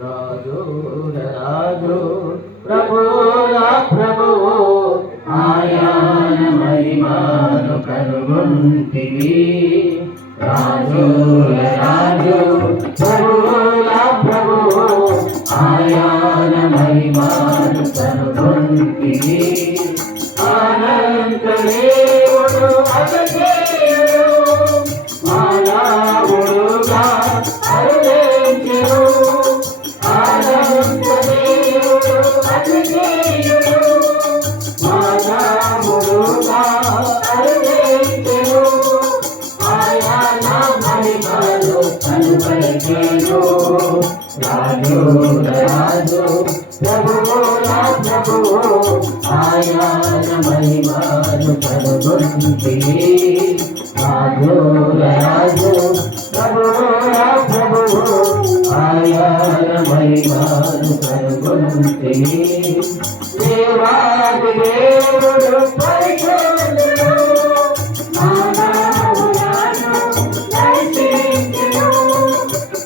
రాజు రాజు ప్రభుల ప్రభువు ఆయన మహిమను కనుగొంటివి. రాజుల రాజు ప్రభుల ప్రభువు ఆయన మహిమను కనుగొంటివి. అనంత దేవుడు అగజేయుడు మానవుడుగా అరుణించెను. అనంత దేవుడు అగజేయుడు మానవుడుగా అరుణించెను. ఆయన మహిమను కనుగొనెను. రాజు రాజు ప్రభువుల ప్రభువు ఆయన మహిమను కనుగొంటివి. రాజు రాజు ప్రభువుల ప్రభువు ఆయన మహిమను కనుగొంటివి. దేవాది దేవుడు పరిశుద్ధుడు మానవులను దర్శించెను.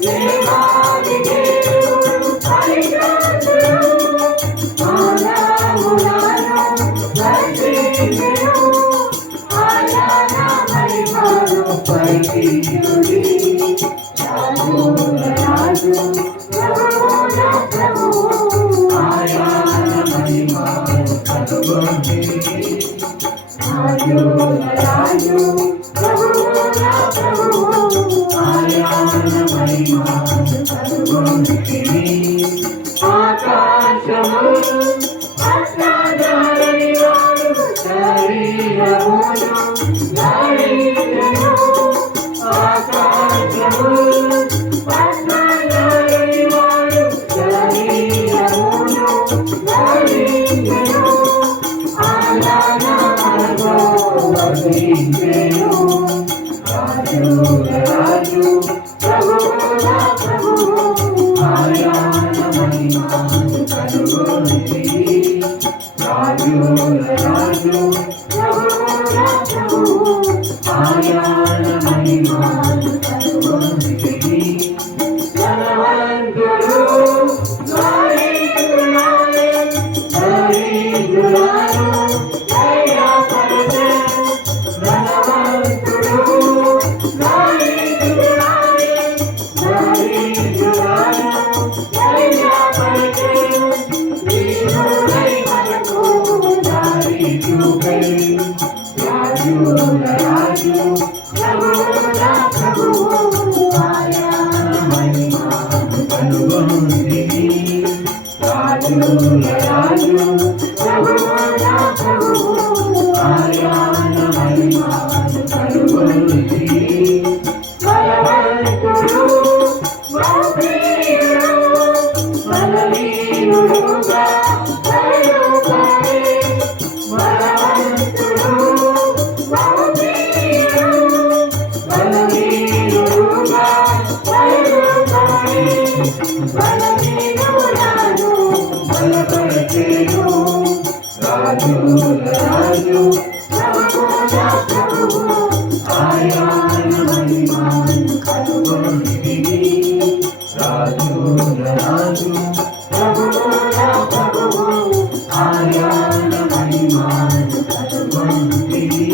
దేవాది దేవుడు పరిశుద్ధుడు మానవులను దర్శించెను. ఆయన మహిమను పరిశుద్ధుడి. రాజు రాజు ప్రభువుల ప్రభువు ఆయన మహిమను కనుగొంటివి. రాజు రాజు ప్రభువుల ప్రభువు ఆయన మహిమను కనుగొంటివి. ఆకాశము అసాధారణి వాడు శరీరమును ధరించెను. ఆకాశము అసాధారణి వాడు శరీరమును ధరించెను. ఆలనముతో వసించెను. రాజు రాజు ప్రభువుల ప్రభువు ఆయన మహిమను కనుగొంటివి. రాజు రాజు ప్రభువుల ప్రభువు ఆయన మహిమను కనుగొంటివి. ధనవంతుడు దరిద్రులను దయపరచె. ధనవంతుడు దరిద్రులను దయపరచె. దీనులై మనకు దారి చూపే. రాజు రాజు ప్రభువుల ప్రభువు ఆయన మహిమను కనుగొంటివి. రాజు రాజు ప్రభువుల ప్రభువు ఆయన మహిమను కనుగొంటివి. బలవంతుడు బలహీనుడు బలహీనుడుగా దయపడే. బలవంతుడు బలహీనుడు బలహీనుడుగా దయపడే. బలహీనులను బలపరచెను. రాజు రాజు ప్రభువుల ప్రభువు ఆయన మహిమను కనుగొంటివి. రాజు రాజు ప్రభువుల ప్రభువు ఆయన మహిమను కనుగొంటివి.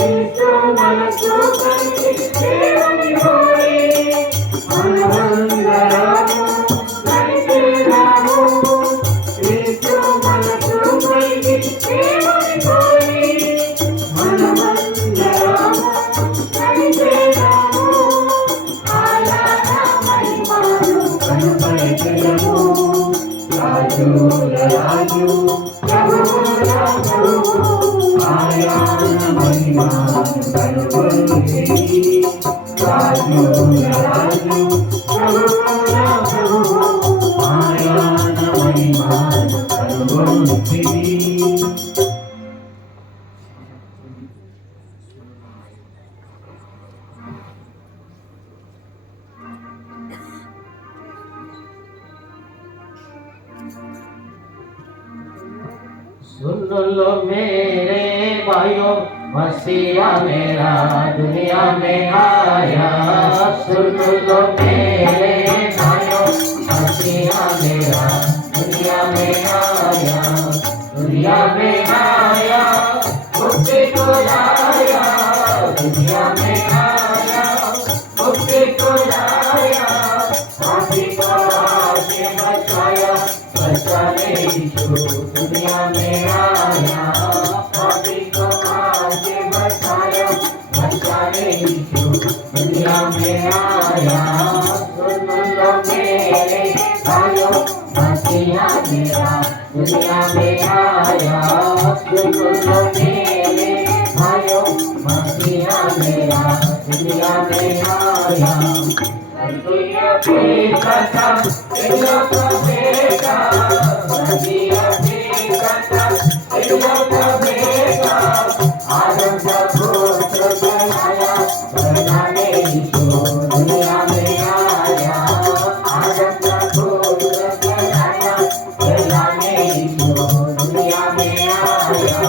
యేసు మనసు కలిగి దేవుని కోరి మనమందరము కలిసేదాము. యేసు మనసు కలిగి దేవుని కోరి మనమందరము కలిసేదాము. ఆయన మహిమను కనుపరచెదము. రాజు రాజు सुन लो मेरे भाइयों, मसीहा मेरा दुनिया में आया। सुन लो मेरे भाइयों, मसीहा मेरा दुनिया में आया। दुनिया में आया, मुक्ति को लाया। दुनिया में आया, मुक्ति को लाया। पापी को आके बचाया, बचाने दुनिया में आया। पापी को आके बचाया, बचाने दुनिया में आया। सुन लो मेरे भाइयों, मसीहा मेरा दुनिया में आया। सुन लो मेरे भाइयों, मसीहा मेरा दुनिया में आया। दुनिया बेटा था, दुनिया का बेटा, दुनिया बेटा, दुनिया का बेटा। आदम का पुत्र बनाया, बनाने दुनिया में आया। आदम का पुत्र बनाया, बनाने दुनिया में आया।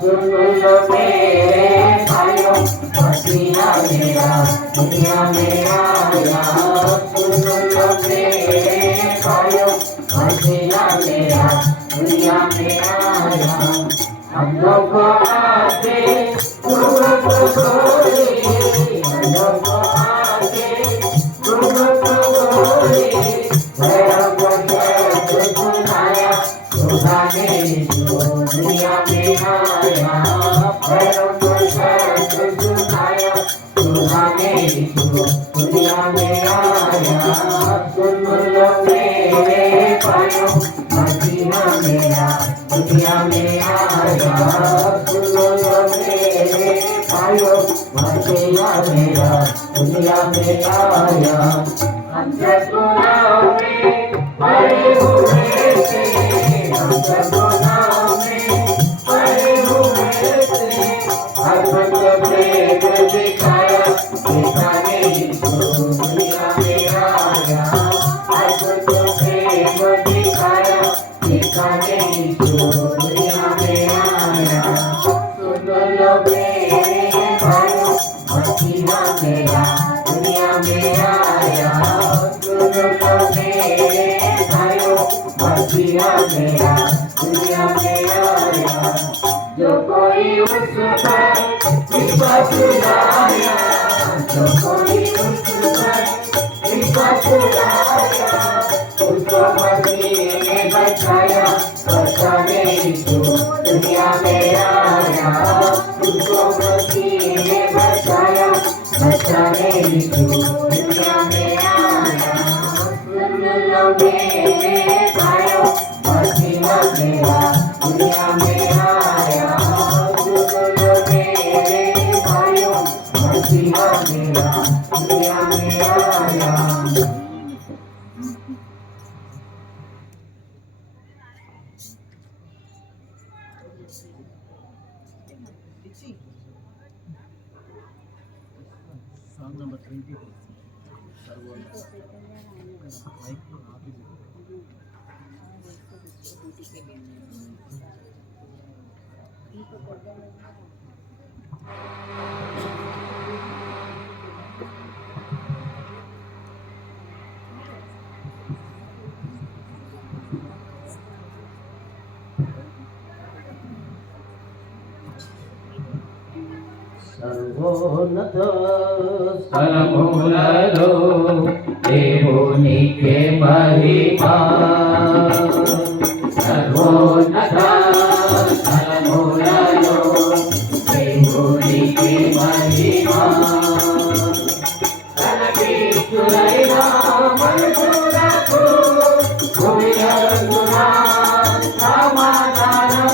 सुन लो मेरे भाइयों, मसीहा मेरा दुनिया में आया। सुन लो मेरे भाइयों, मसीहा मेरा दुनिया में आया। हम लोग को आके तुम को बोले, हम लोग को आके तुम को बोले। पैरों को सुनाया, सुनाने दुनिया में आया। पैरों को सुनाया, सुनाने दुनिया में आया। सुन लो मेरे भाइयों, मसीहा मेरा दुनिया में आया। सुन लो मेरे भाइयों, मसीहा मेरा दुनिया में आया। हम सब गुनाह में पड़े हुए थे, हम सब गुनाह में पड़े हुए थे। हसरत प्रेम दिखाया, दिखाने दुनिया में आया। हसरत प्रेम दिखाया, दिखाने दुनिया में आया। सुन लो मेरे भाइयों, मसीहा मेरा दुनिया में आया। सुन लो मेरे भाइयों, मसीहा मेरा दुनिया में आया। जो कोई उस पर विश्वास लाया, जो कोई उस पर विश्वास लाया, उसको मसीह ने बचाया, बचाने दुनिया में आया। उसको मसीह ने बचाया, बचाने दुनिया में आया। सुन लो मेरे भाइयों, मसीहा मेरा दुनिया में आया। सुन लो मेरे भाइयों, मसीहा मेरा दुनिया में आया। Song number 24. సర్వోన్నత స్థలములలో దేవునికి మహిమా. సర్వోన్నత స్థలములలో దేవునికి మహిమా. తనకిష్టులైన మనుషులకు భూమి యందున సమాధానం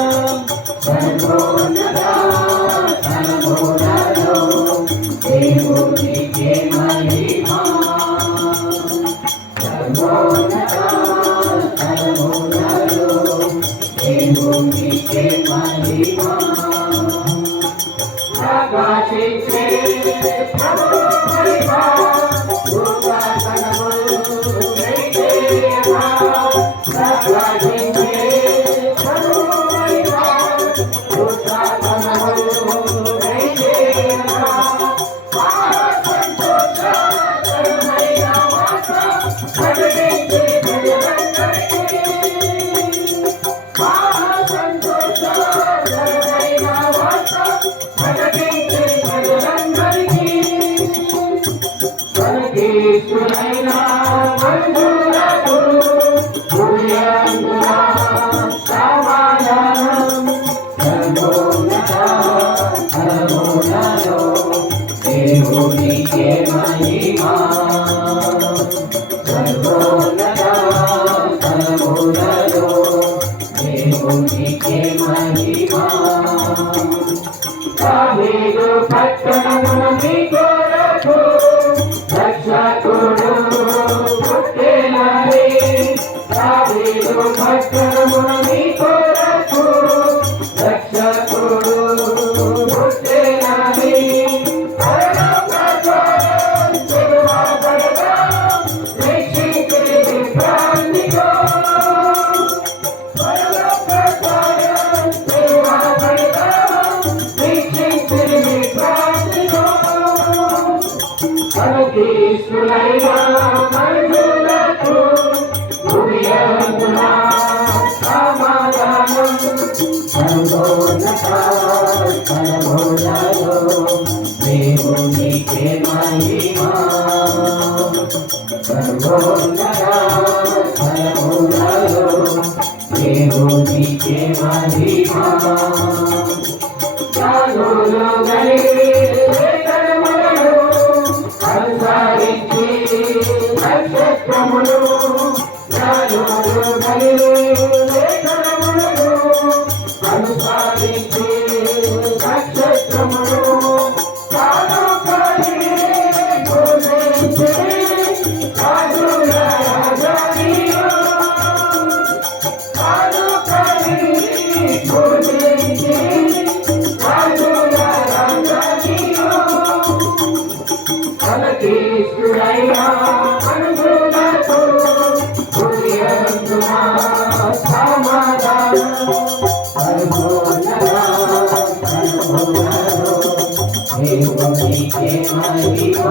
మహిమా ప్రకాశించే ప్రభు మహిమా భూతనములు దయచేయగా ప్రకాశించే ప్రభు మహిమా భూతనములు దయచేయగా సంతోషకరమైన వార్త ప్రకటించే ప్రజలందరికీ సంతోషకరమైన వార్త ప్రకటించే ప్రజలందరికీ యేసునైన బంధువులకు హృదయంగా సమాధానం సర్వోన్నత దేవునికే మహిమా సర్వోన్నత దేవునికే మహిమా దావీదు పట్టణమున మీ కొరకు రక్షకుడు పుట్టెనని దావీదు పట్టణమున మీ కొరకు రక్షకుడు పుట్టెనని యేసునైన బంధువులకు హృదయంగా సమాధానం సర్వోన్నత దేవునికే మహిమా సర్వోన్నత దేవునికే మహిమా యాగోలు గలిగి లేఖనములను అనుసరించి నక్షత్రములు యాగోలు గలిగి లేఖనములను అనుసరించి నక్షత్రములు యేసునైన బంధువులకు హృదయంగా సమాధానం దేవునికే మహిమా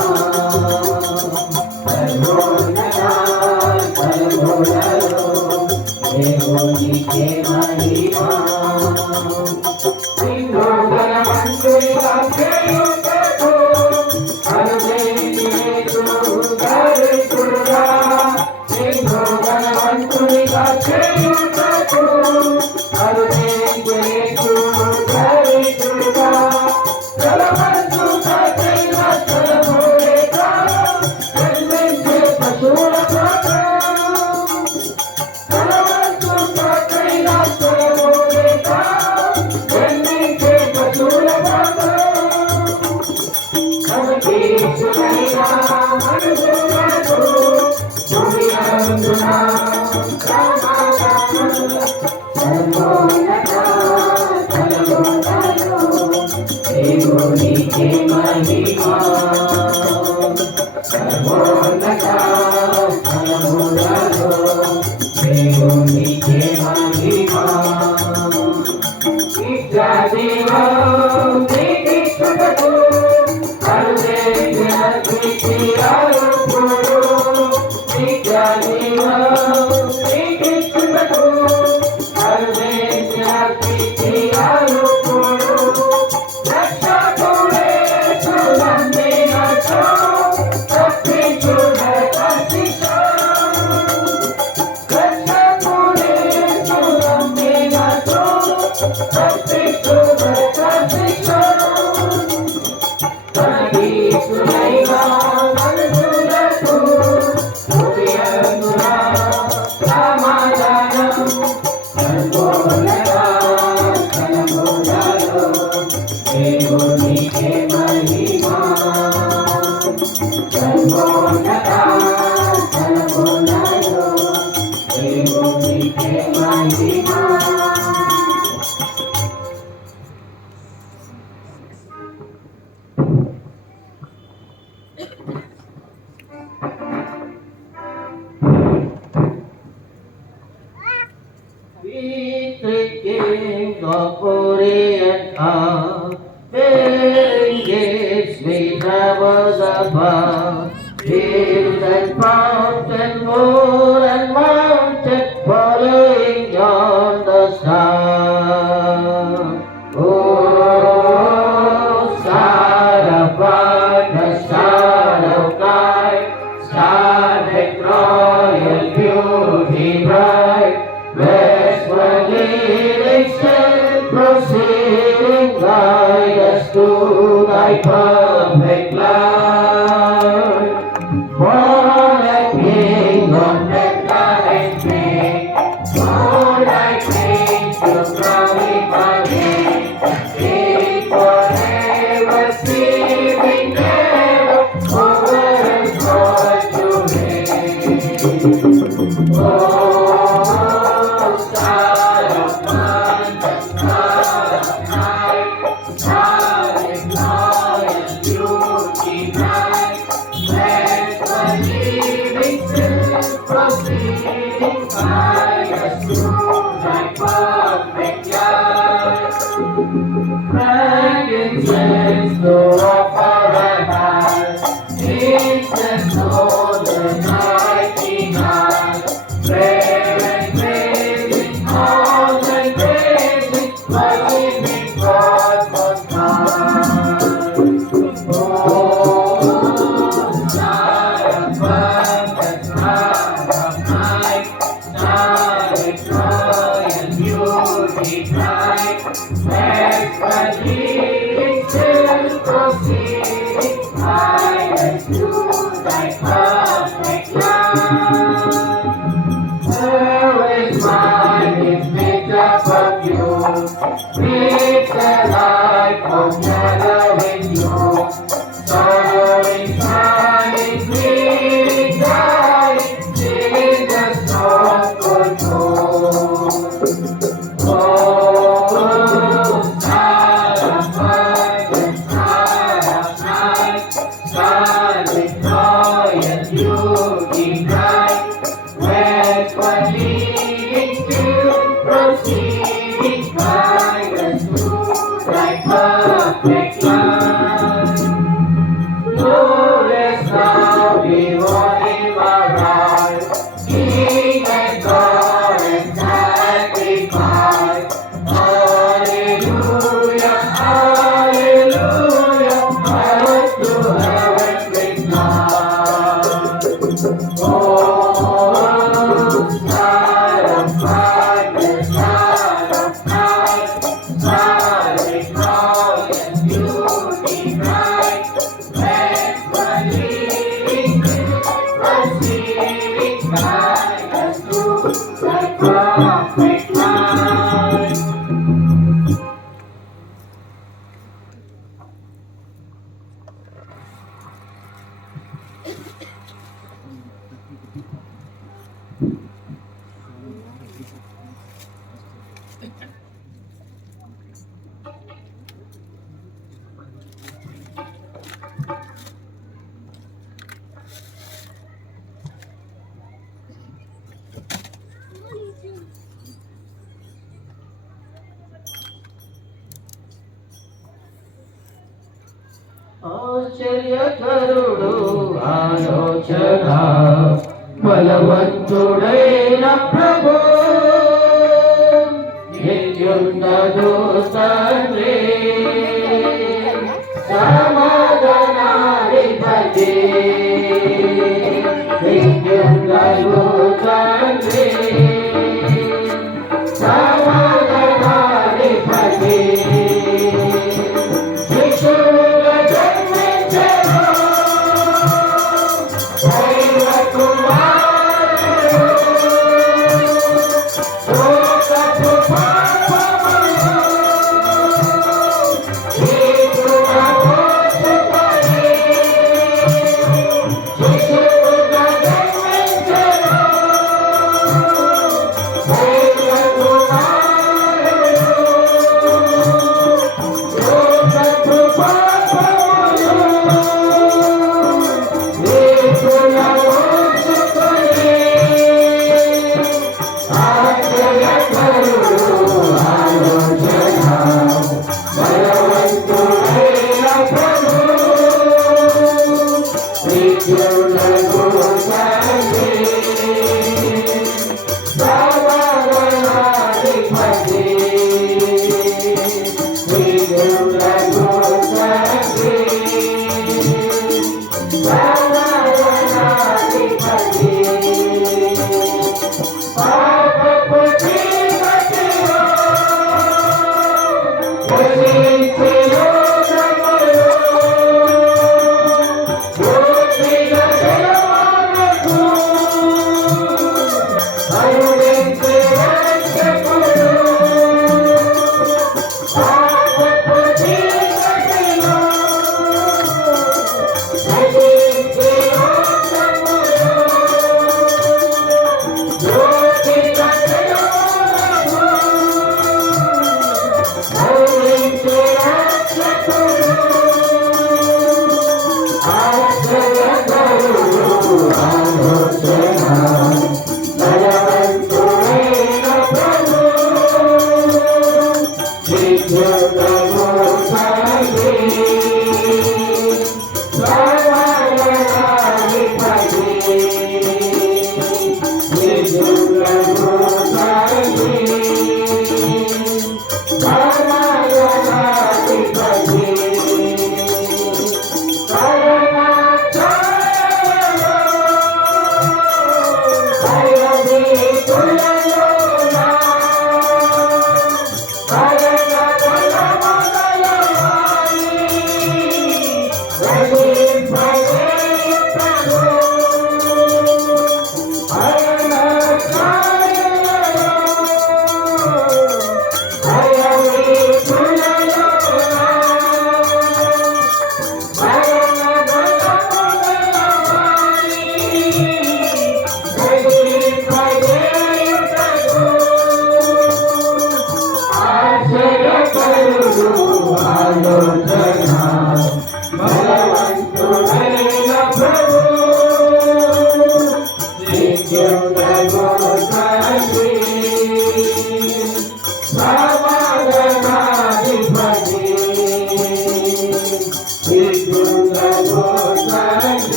దేవునికే మహిమా బలవంతునిగా చేయుటకు బలవంతునిగా చేయుటకు దరిద్రుడా బలవంతుడైన స్థలములేక జన్మించే పశువుల పాట బలవంతుడైన స్థలములేక జన్మించే పశువుల పాట యేసునైన బంధువులకు హృదయంగా సమాధానం దేవునికే మహిమా సర్వోన్నత దేవునికే మహిమా నిత్యజీవమునకు దేవునికే మహిమా సర్వోన్నత దేవునికే మహిమా and up, bearing gifts we travel above. Hills and mountain, moor and mountain, following on the star. Oh, star of God, the star of light, star that royal beauty bright, westwardly still proceeding, guide us to thy perfect light. For thy King on Bethlehem King, for thy King to crown him again, King forever, living never, over and God to reign. Oh, star of wonder, star of light, star in glorious beauty bright, living still, proceeding by us through thy perfect light. Frankincense to offer and high, incense to the mighty God. Prayer and praising, all and praising, worshiping God most high. Oh, star of wonder, star of light, star with royal beauty bright, westwardly still proceeding, guide us to thy perfect light. Where is mine is made up of you, with the light together with you, soaring, shining, clearing, shining, in the storm control. Oh, star of wonder, star of light, star with royal beauty bright, westwardly still proceeding, guide us to thy perfect light. Glorious now before him arise, King and God and sanctified. Hallelujah, hallelujah, heaven to heaven with God. Oh, star of brightness, star of light, star with royal beauty bright, westwardly proceeding, guide us to thy perfect light. ఆశ్చర్యకరుడు ఆలోచన బలవంతుడైన ప్రభు నిత్యుండదు తండ్రి సమాధానాధిపతి నిత్యుండదు తండ్రి సమాధానాధిపతి Oh,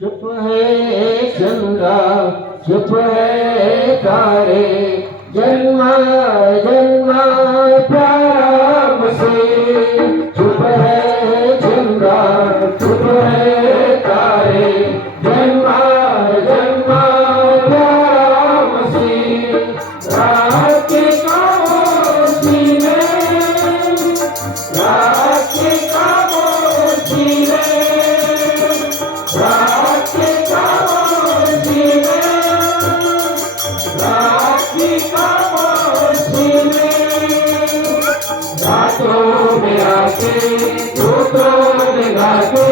चुप है चंद्रा चुप है तारे जन्मा जन्मा प्रारंभ से चुप है चंद्रा चुप है तारे जन्मा जन्मा प्रारंभ से रात के खामोशी में रात के खामोशी में रात के खामोशी में रात की खामोशी में रातों में आके धूपों में गाके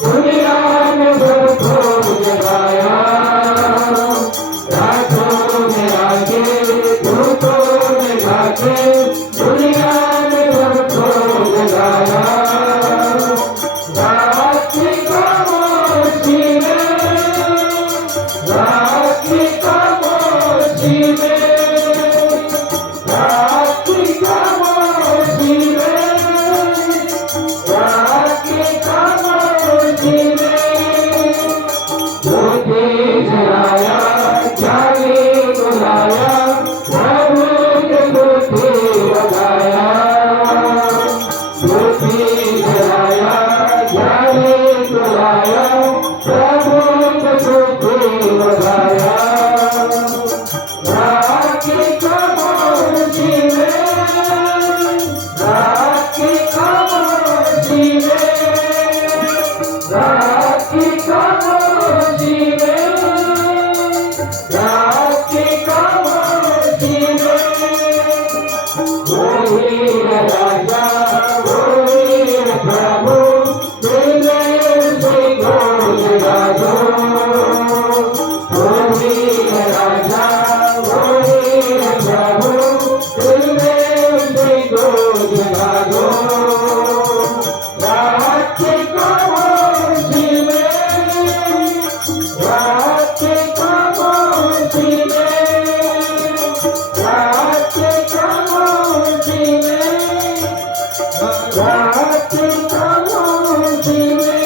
दुनिया में सबको जगाया रातों में आके धूपों में गाके दुनिया में सबको जगाया रात की खामोशी में रात की खामोशी में रात की खामोशी में रात రక్షితము శివే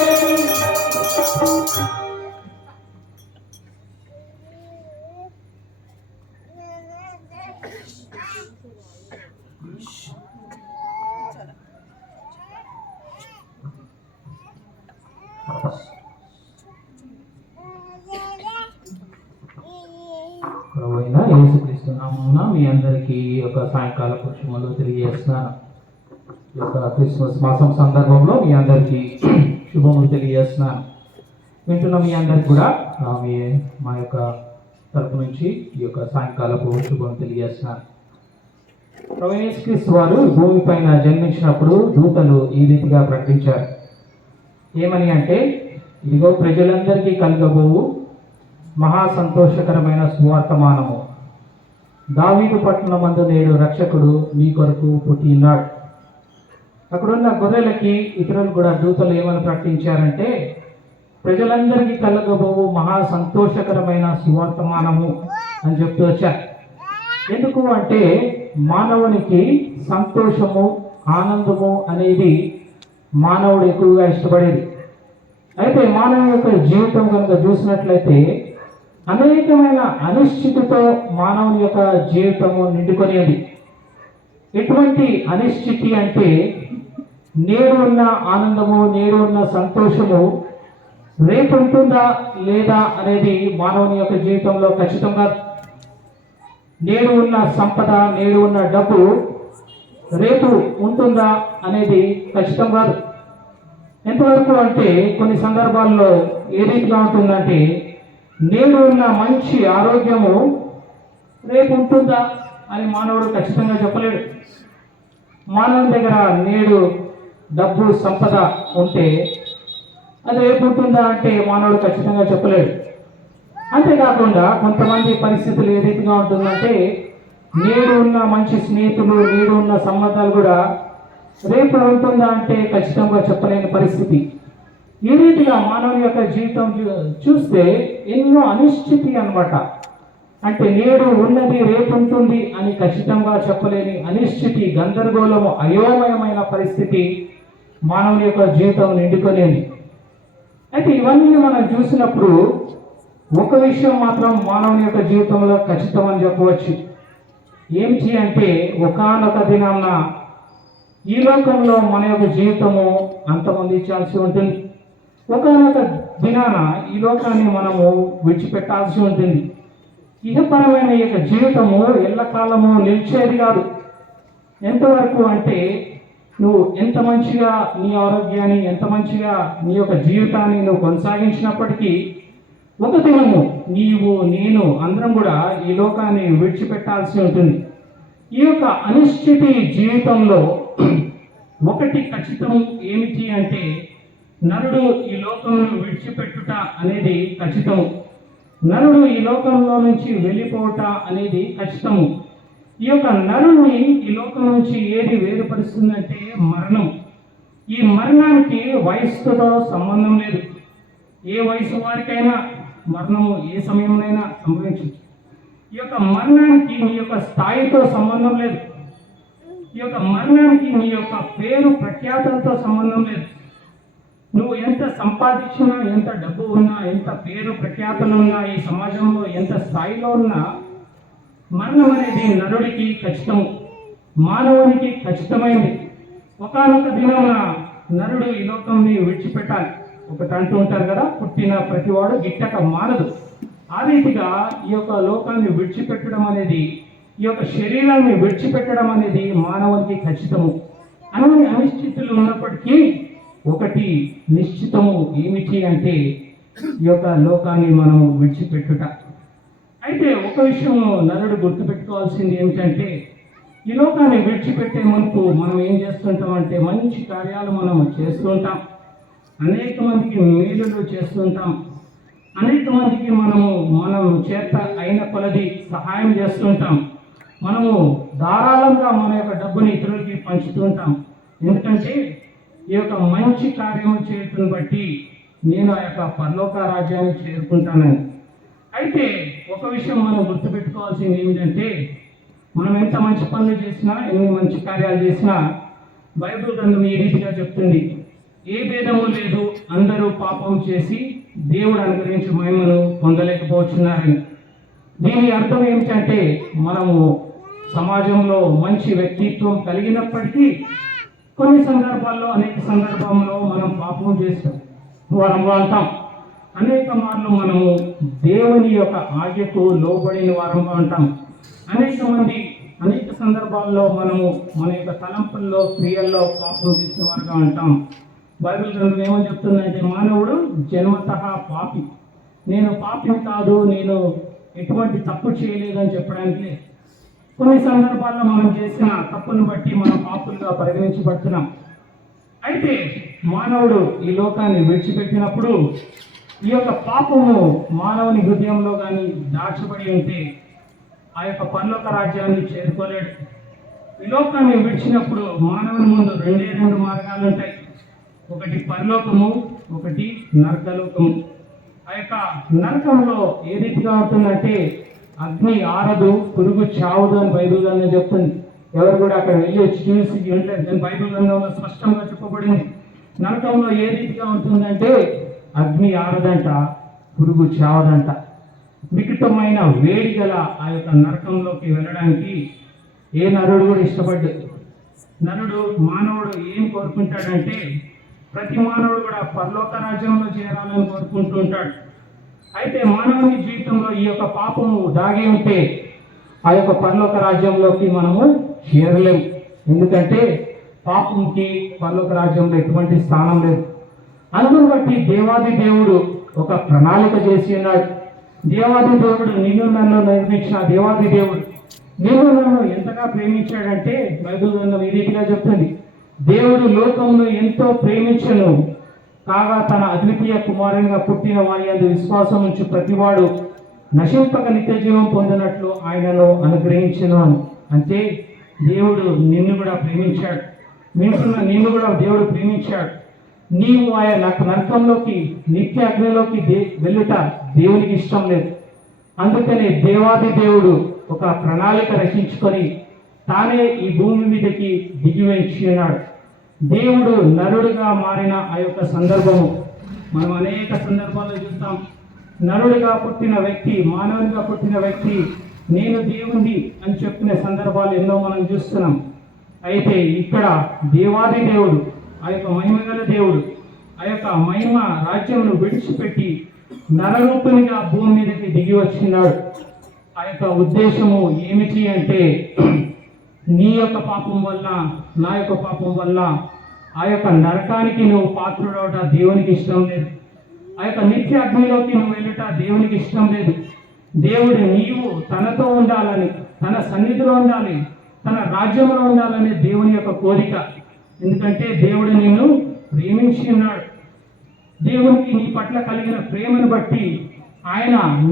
ప్రభువైన యేసుక్రీస్తు నామమున మీ అందరికీ ఒక సాయంకాల శుభములు తెలియజేస్తున్నాను. ఈ యొక్క క్రిస్మస్ మాసం సందర్భంలో మీ అందరికీ శుభములు తెలియజేస్తున్నాను. వింటున్న మీ అందరికి కూడా మా యొక్క తరపు నుంచి ఈ యొక్క సాయంకాలపు శుభం తెలియజేస్తున్నాను. ప్రభువైన యేసుక్రీస్తు వారు భూమిపైన జన్మించినప్పుడు దూతలు ఈ రీతిగా ప్రకటించారు. ఏమని అంటే, ఇదిగో ప్రజలందరికీ కలుగబోవు మహా సంతోషకరమైన సువార్తమానము, దావీదు పట్టణమందు నేడు రక్షకుడు మీ కొరకు పుట్టి ఉన్నాడు. అక్కడున్న గొర్రెలకి ఇతరులు కూడా దూతలు ఏమని ప్రకటించారంటే, ప్రజలందరికీ కలగబోవు మహా సంతోషకరమైన సువార్తమానము అని చెప్తూ వచ్చారు. ఎందుకు అంటే, మానవునికి సంతోషము ఆనందము అనేది మానవుడు ఎక్కువగా ఇష్టపడేది. అయితే మానవుని యొక్క జీవితం కనుక చూసినట్లయితే అనేకమైన అనిశ్చితితో మానవుని యొక్క జీవితము నిండుకొనేది. ఎటువంటి అనిశ్చితి అంటే, నేడు ఉన్న ఆనందము, నేడు ఉన్న సంతోషము రేపు ఉంటుందా లేదా అనేది మానవుని యొక్క జీవితంలో ఖచ్చితంగా. నేడు ఉన్న సంపద, నేడు ఉన్న డబ్బు రేపు ఉంటుందా అనేది ఖచ్చితం కాదు. ఎంతవరకు అంటే కొన్ని సందర్భాల్లో ఏ రీతిగా ఉంటుందంటే, నేడు ఉన్న మంచి ఆరోగ్యము రేపు ఉంటుందా అని మానవుడు ఖచ్చితంగా చెప్పలేడు. మానవుని దగ్గర నేడు డబ్బు సంపద ఉంటే అది రేపు ఉంటుందా అంటే మానవుడు ఖచ్చితంగా చెప్పలేడు. అంతేకాకుండా కొంతమంది పరిస్థితులు ఏ రీతిగా ఉంటుందంటే, నేడు ఉన్న మంచి స్నేహితులు, నేడు ఉన్న సంబంధాలు కూడా రేపు ఉంటుందా అంటే ఖచ్చితంగా చెప్పలేని పరిస్థితి. ఈ రీతిగా మానవుని యొక్క జీవితం చూస్తే ఎన్నో అనిశ్చితి అన్నమాట. అంటే నేడు ఉన్నది రేపు ఉంటుంది అని ఖచ్చితంగా చెప్పలేని అనిశ్చితి, గందరగోళము, అయోమయమైన పరిస్థితి మానవుని యొక్క జీవితం నిండుకొనేది. అయితే ఇవన్నీ మనం చూసినప్పుడు ఒక విషయం మాత్రం మానవుని యొక్క జీవితంలో ఖచ్చితం అని చెప్పవచ్చు. ఏమిటి అంటే, ఒకానొక దినాన్న ఈ లోకంలో మన యొక్క జీవితము అంతమొందించాల్సి ఉంటుంది. ఒకానొక దినాన ఈ లోకాన్ని మనము విడిచిపెట్టాల్సి ఉంటుంది. ఇహపరమైన ఈ యొక్క జీవితము ఎల్లకాలము నిలిచేది కాదు. ఎంతవరకు అంటే, నువ్వు ఎంత మంచిగా నీ ఆరోగ్యాన్ని, ఎంత మంచిగా నీ యొక్క జీవితాన్ని నువ్వు కొనసాగించినప్పటికీ ఒక దినము నీవు, నేను అందరం కూడా ఈ లోకాన్ని విడిచిపెట్టాల్సి ఉంటుంది. ఈ యొక్క అనిశ్చితి జీవితంలో ఒకటి ఖచ్చితం ఏమిటి అంటే, నరుడు ఈ లోకంలో విడిచిపెట్టుట అనేది ఖచ్చితము. నరుడు ఈ లోకంలో నుంచి వెళ్ళిపోవట అనేది ఖచ్చితము. ఈ యొక్క నరుడిని ఈ లోకం నుంచి ఏది వేరుపరుస్తుందంటే మరణం. ఈ మరణానికి వయస్సుతో సంబంధం లేదు. ఏ వయసు వారికైనా మరణము ఏ సమయంలోనైనా సంభవించవచ్చు. ఈ యొక్క మరణానికి నీ యొక్క స్థాయితో సంబంధం లేదు. ఈ యొక్క మరణానికి నీ యొక్క పేరు ప్రఖ్యాతలతో సంబంధం లేదు. నువ్వు ఎంత సంపాదించినా, ఎంత డబ్బు ఉన్నా, ఎంత పేరు ప్రఖ్యాతలు ఉన్నా, ఈ సమాజంలో ఎంత స్థాయిలో ఉన్నా, మరణం అనేది నరుడికి ఖచ్చితం, మానవునికి ఖచ్చితమైంది. ఒకానొక దినమున నరుడు ఈ లోకంని విడిచిపెట్టాలి. ఒకటి అంటూ ఉంటారు కదా, పుట్టిన ప్రతివాడు గిట్టక మానదు. ఆ రీతిగా ఈ యొక్క లోకాన్ని విడిచిపెట్టడం అనేది, ఈ యొక్క శరీరాన్ని విడిచిపెట్టడం అనేది మానవునికి ఖచ్చితము. అన్ని అనిశ్చితులు ఉన్నప్పటికీ ఒకటి నిశ్చితము ఏమిటి అంటే, ఈ యొక్క లోకాన్ని మనం విడిచిపెట్టుట. అయితే ఒక విషయం నరుడు గుర్తుపెట్టుకోవాల్సింది ఏమిటంటే, ఈ లోకాన్ని విడిచిపెట్టే మునుపు మనం ఏం చేస్తుంటాం అంటే, మంచి కార్యాలు మనం చేస్తుంటాం, అనేక మందికి మేలులు చేస్తుంటాం, అనేక మందికి మనం చేత అయిన కొలది సహాయం చేస్తుంటాం, మనము ధారాళంగా మన యొక్క డబ్బుని ఇతరులకి పంచుతుంటాం. ఎందుకంటే ఈ యొక్క మంచి కార్యము చేయటం బట్టి నేను ఆ యొక్క పరలోక రాజ్యాన్ని చేరుకుంటానని. అయితే ఒక విషయం మనం గుర్తుపెట్టుకోవాల్సింది ఏమిటంటే, మనం ఎంత మంచి పనులు చేసినా, ఎన్ని మంచి కార్యాలు చేసినా బైబిల్ గ్రంథం ఈ రీతిగా చెప్తుంది, ఏ భేదము లేదు, అందరూ పాపం చేసి దేవుడు అనుగ్రహించి మహిమను పొందలేకపోతున్నారని. దీని అర్థం ఏమిటంటే మనము సమాజంలో మంచి వ్యక్తిత్వం కలిగినప్పటికీ కొన్ని సందర్భాల్లో అనేక సందర్భంలో మనం పాపం చేస్తాం, వారం అంటాం. అనేక మార్లు మనము దేవుని యొక్క ఆజ్ఞకు లోబడిన వారంగా ఉంటాం. అనేక సందర్భాల్లో మనము మన యొక్క తలంపుల్లో క్రియల్లో పాపం చేసిన వారుగా ఉంటాం. బైబిల్ గ్రంథం ఏమని చెప్తుందంటే, మానవుడు జన్మతః పాపి. నేను పాపిని కాదు, నేను ఎటువంటి తప్పు చేయలేదని చెప్పడానికి లేదు. కొన్ని సందర్భాల్లో మనం చేసిన తప్పును బట్టి మనం పాపులుగా పరిగణించబడుతున్నాం. అయితే మానవుడు ఈ లోకాన్ని విడిచిపెట్టినప్పుడు ఈ యొక్క పాపము మానవుని హృదయంలో కానీ దాచబడి ఉంటే ఆ యొక్క పరలోక రాజ్యాన్ని చేరుకోలేడు. ఈ లోకాన్ని విడిచినప్పుడు మానవుని ముందు రెండు మార్గాలు ఉంటాయి. ఒకటి పరలోకము, ఒకటి నరకలోకము. ఆ యొక్క నరకంలో ఏ రీతిగా ఉంటుందంటే అగ్ని ఆరదు, పురుగు చావదు అని బైబిల్ గ్రంథం చెప్తుంది. ఎవరు కూడా అక్కడ వెళ్ళి వచ్చి చూసి ఉండలేదు. దాని బైబిల్ గ్రంథంలో స్పష్టంగా చెప్పబడింది. నరకంలో ఏ రీతిగా ఉంటుందంటే అగ్ని ఆరదంట, పురుగు చావదంట. వికటమైన వేడి గల ఆ యొక్క నరకంలోకి వెళ్ళడానికి ఏ నరుడు కూడా ఇష్టపడ్డాడు. మానవుడు ఏం కోరుకుంటాడంటే, ప్రతి మానవుడు కూడా పరలోక రాజ్యంలో చేరాలని కోరుకుంటూ ఉంటాడు. అయితే మానవుని జీవితంలో ఈ యొక్క పాపము దాగి ఉంటే ఆ యొక్క పరలోక రాజ్యంలోకి మనము చేరలేము. ఎందుకంటే పాపంకి పరలోక రాజ్యంలో ఎటువంటి స్థానం లేదు. అందును బట్టి దేవాది దేవుడు ఒక ప్రణాళిక చేసి ఉన్నాడు. దేవాది దేవుడు నిన్ను నన్ను నిర్మించిన దేవాది దేవుడు నిన్ను నన్ను ఎంతగా ప్రేమించాడంటే బైబిల్ గ్రంథం ఈ రీతిగా చెప్తుంది, దేవుడు లోకమును ఎంతో ప్రేమించను కాగా తన అద్వితీయ కుమారునిగా పుట్టిన వారి యందు విశ్వాసం ఉంచి ప్రతివాడు నశింపక నిత్య జీవం పొందినట్లు ఆయనను అనుగ్రహించను అని. అంటే దేవుడు నిన్ను కూడా ప్రేమించాడు. నిన్ను కూడా దేవుడు ప్రేమించాడు. నీవు ఆయన నరకంలోకి నిత్య అగ్నిలోకి వెళ్ళుట దేవునికి ఇష్టం లేదు. అందుకనే దేవాది దేవుడు ఒక ప్రణాళిక రచించుకొని తానే ఈ భూమి మీదకి దిగివెంచి ఉన్నాడు. దేవుడు నరుడుగా మారిన ఆ యొక్క సందర్భము మనం అనేక సందర్భాల్లో చూస్తాం. నరుడిగా పుట్టిన వ్యక్తి, మానవునిగా పుట్టిన వ్యక్తి నేను దేవుని అని చెప్పుకునే సందర్భాలు ఎన్నో మనం చూస్తున్నాం. అయితే ఇక్కడ దేవాది దేవుడు, ఆ యొక్క మహిమగల దేవుడు ఆ యొక్క మహిమ రాజ్యమును విడిచిపెట్టి నరరూపునిగా భూమి మీదకి దిగి వచ్చినాడు. ఆ యొక్క ఉద్దేశము ఏమిటి అంటే, నీ యొక్క పాపం వల్ల, నా యొక్క పాపం వల్ల ఆ యొక్క నరకానికి నువ్వు పాత్రుడవట దేవునికి ఇష్టం లేదు. ఆ యొక్క నిత్య అగ్నిలోకి నువ్వు వెళ్ళట దేవునికి ఇష్టం లేదు. దేవుడు నీవు తనతో ఉండాలని, తన సన్నిధిలో ఉండాలి, తన రాజ్యంలో ఉండాలని దేవుని యొక్క కోరిక. ఎందుకంటే దేవుడు నిన్ను ప్రేమించి ఉన్నాడు. దేవునికి నీ పట్ల కలిగిన ప్రేమను బట్టి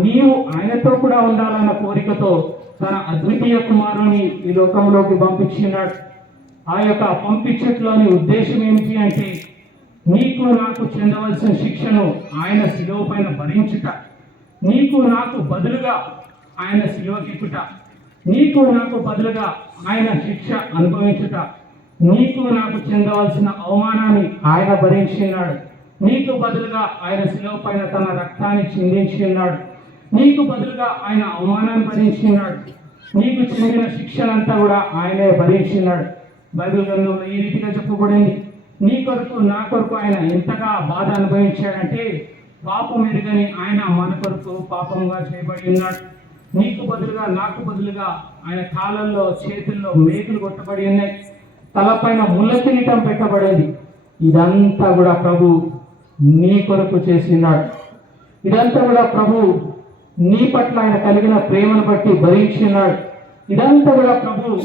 నీవు ఆయనతో కూడా ఉండాలన్న కోరికతో తన అద్వితీయ కుమారుని ఈ లోకంలోకి పంపించినాడు. ఆ యొక్క పంపించట్లోని ఉద్దేశం ఏమిటి అంటే, నీకు నాకు చెందవలసిన శిక్షను ఆయన శిలువ పైన భరించుట, నీకు నాకు బదులుగా ఆయన శిలువకెక్కుట, నీకు నాకు బదులుగా ఆయన శిక్ష అనుభవించుట, నీకు నాకు చెందవలసిన అవమానాన్ని ఆయన భరించినాడు, నీకు బదులుగా ఆయన శిలువ పైన తన రక్తాన్ని చిందించి ఉన్నాడు, నీకు బదులుగా ఆయన అవమానాన్ని భరించినాడు, నీకు చెందిన శిక్షనంతా కూడా ఆయనే భరించినాడు. బైబిల్ గ్రంథంలో ఈ రీతిగా చెప్పబడింది, నీ కొరకు నా కొరకు ఆయన ఎంతగా బాధ అనుభవించాడంటే, పాపం ఎరుగని ఆయన మన కొరకు పాపంగా చేయబడి ఉన్నాడు. నీకు బదులుగా నాకు బదులుగా ఆయన కాళ్ళల్లో చేతుల్లో మేకులు కొట్టబడి ఉన్నాయి, తలపైన ముళ్ళ కిరీటం పెట్టబడేది. ఇదంతా కూడా ప్రభు నీ కొరకు చేసినాడు. ఇదంతా కూడా ప్రభు నీ పట్ల ఆయన కలిగిన ప్రేమను బట్టి భరించినాడు. ఇదంతా కూడా ప్రభు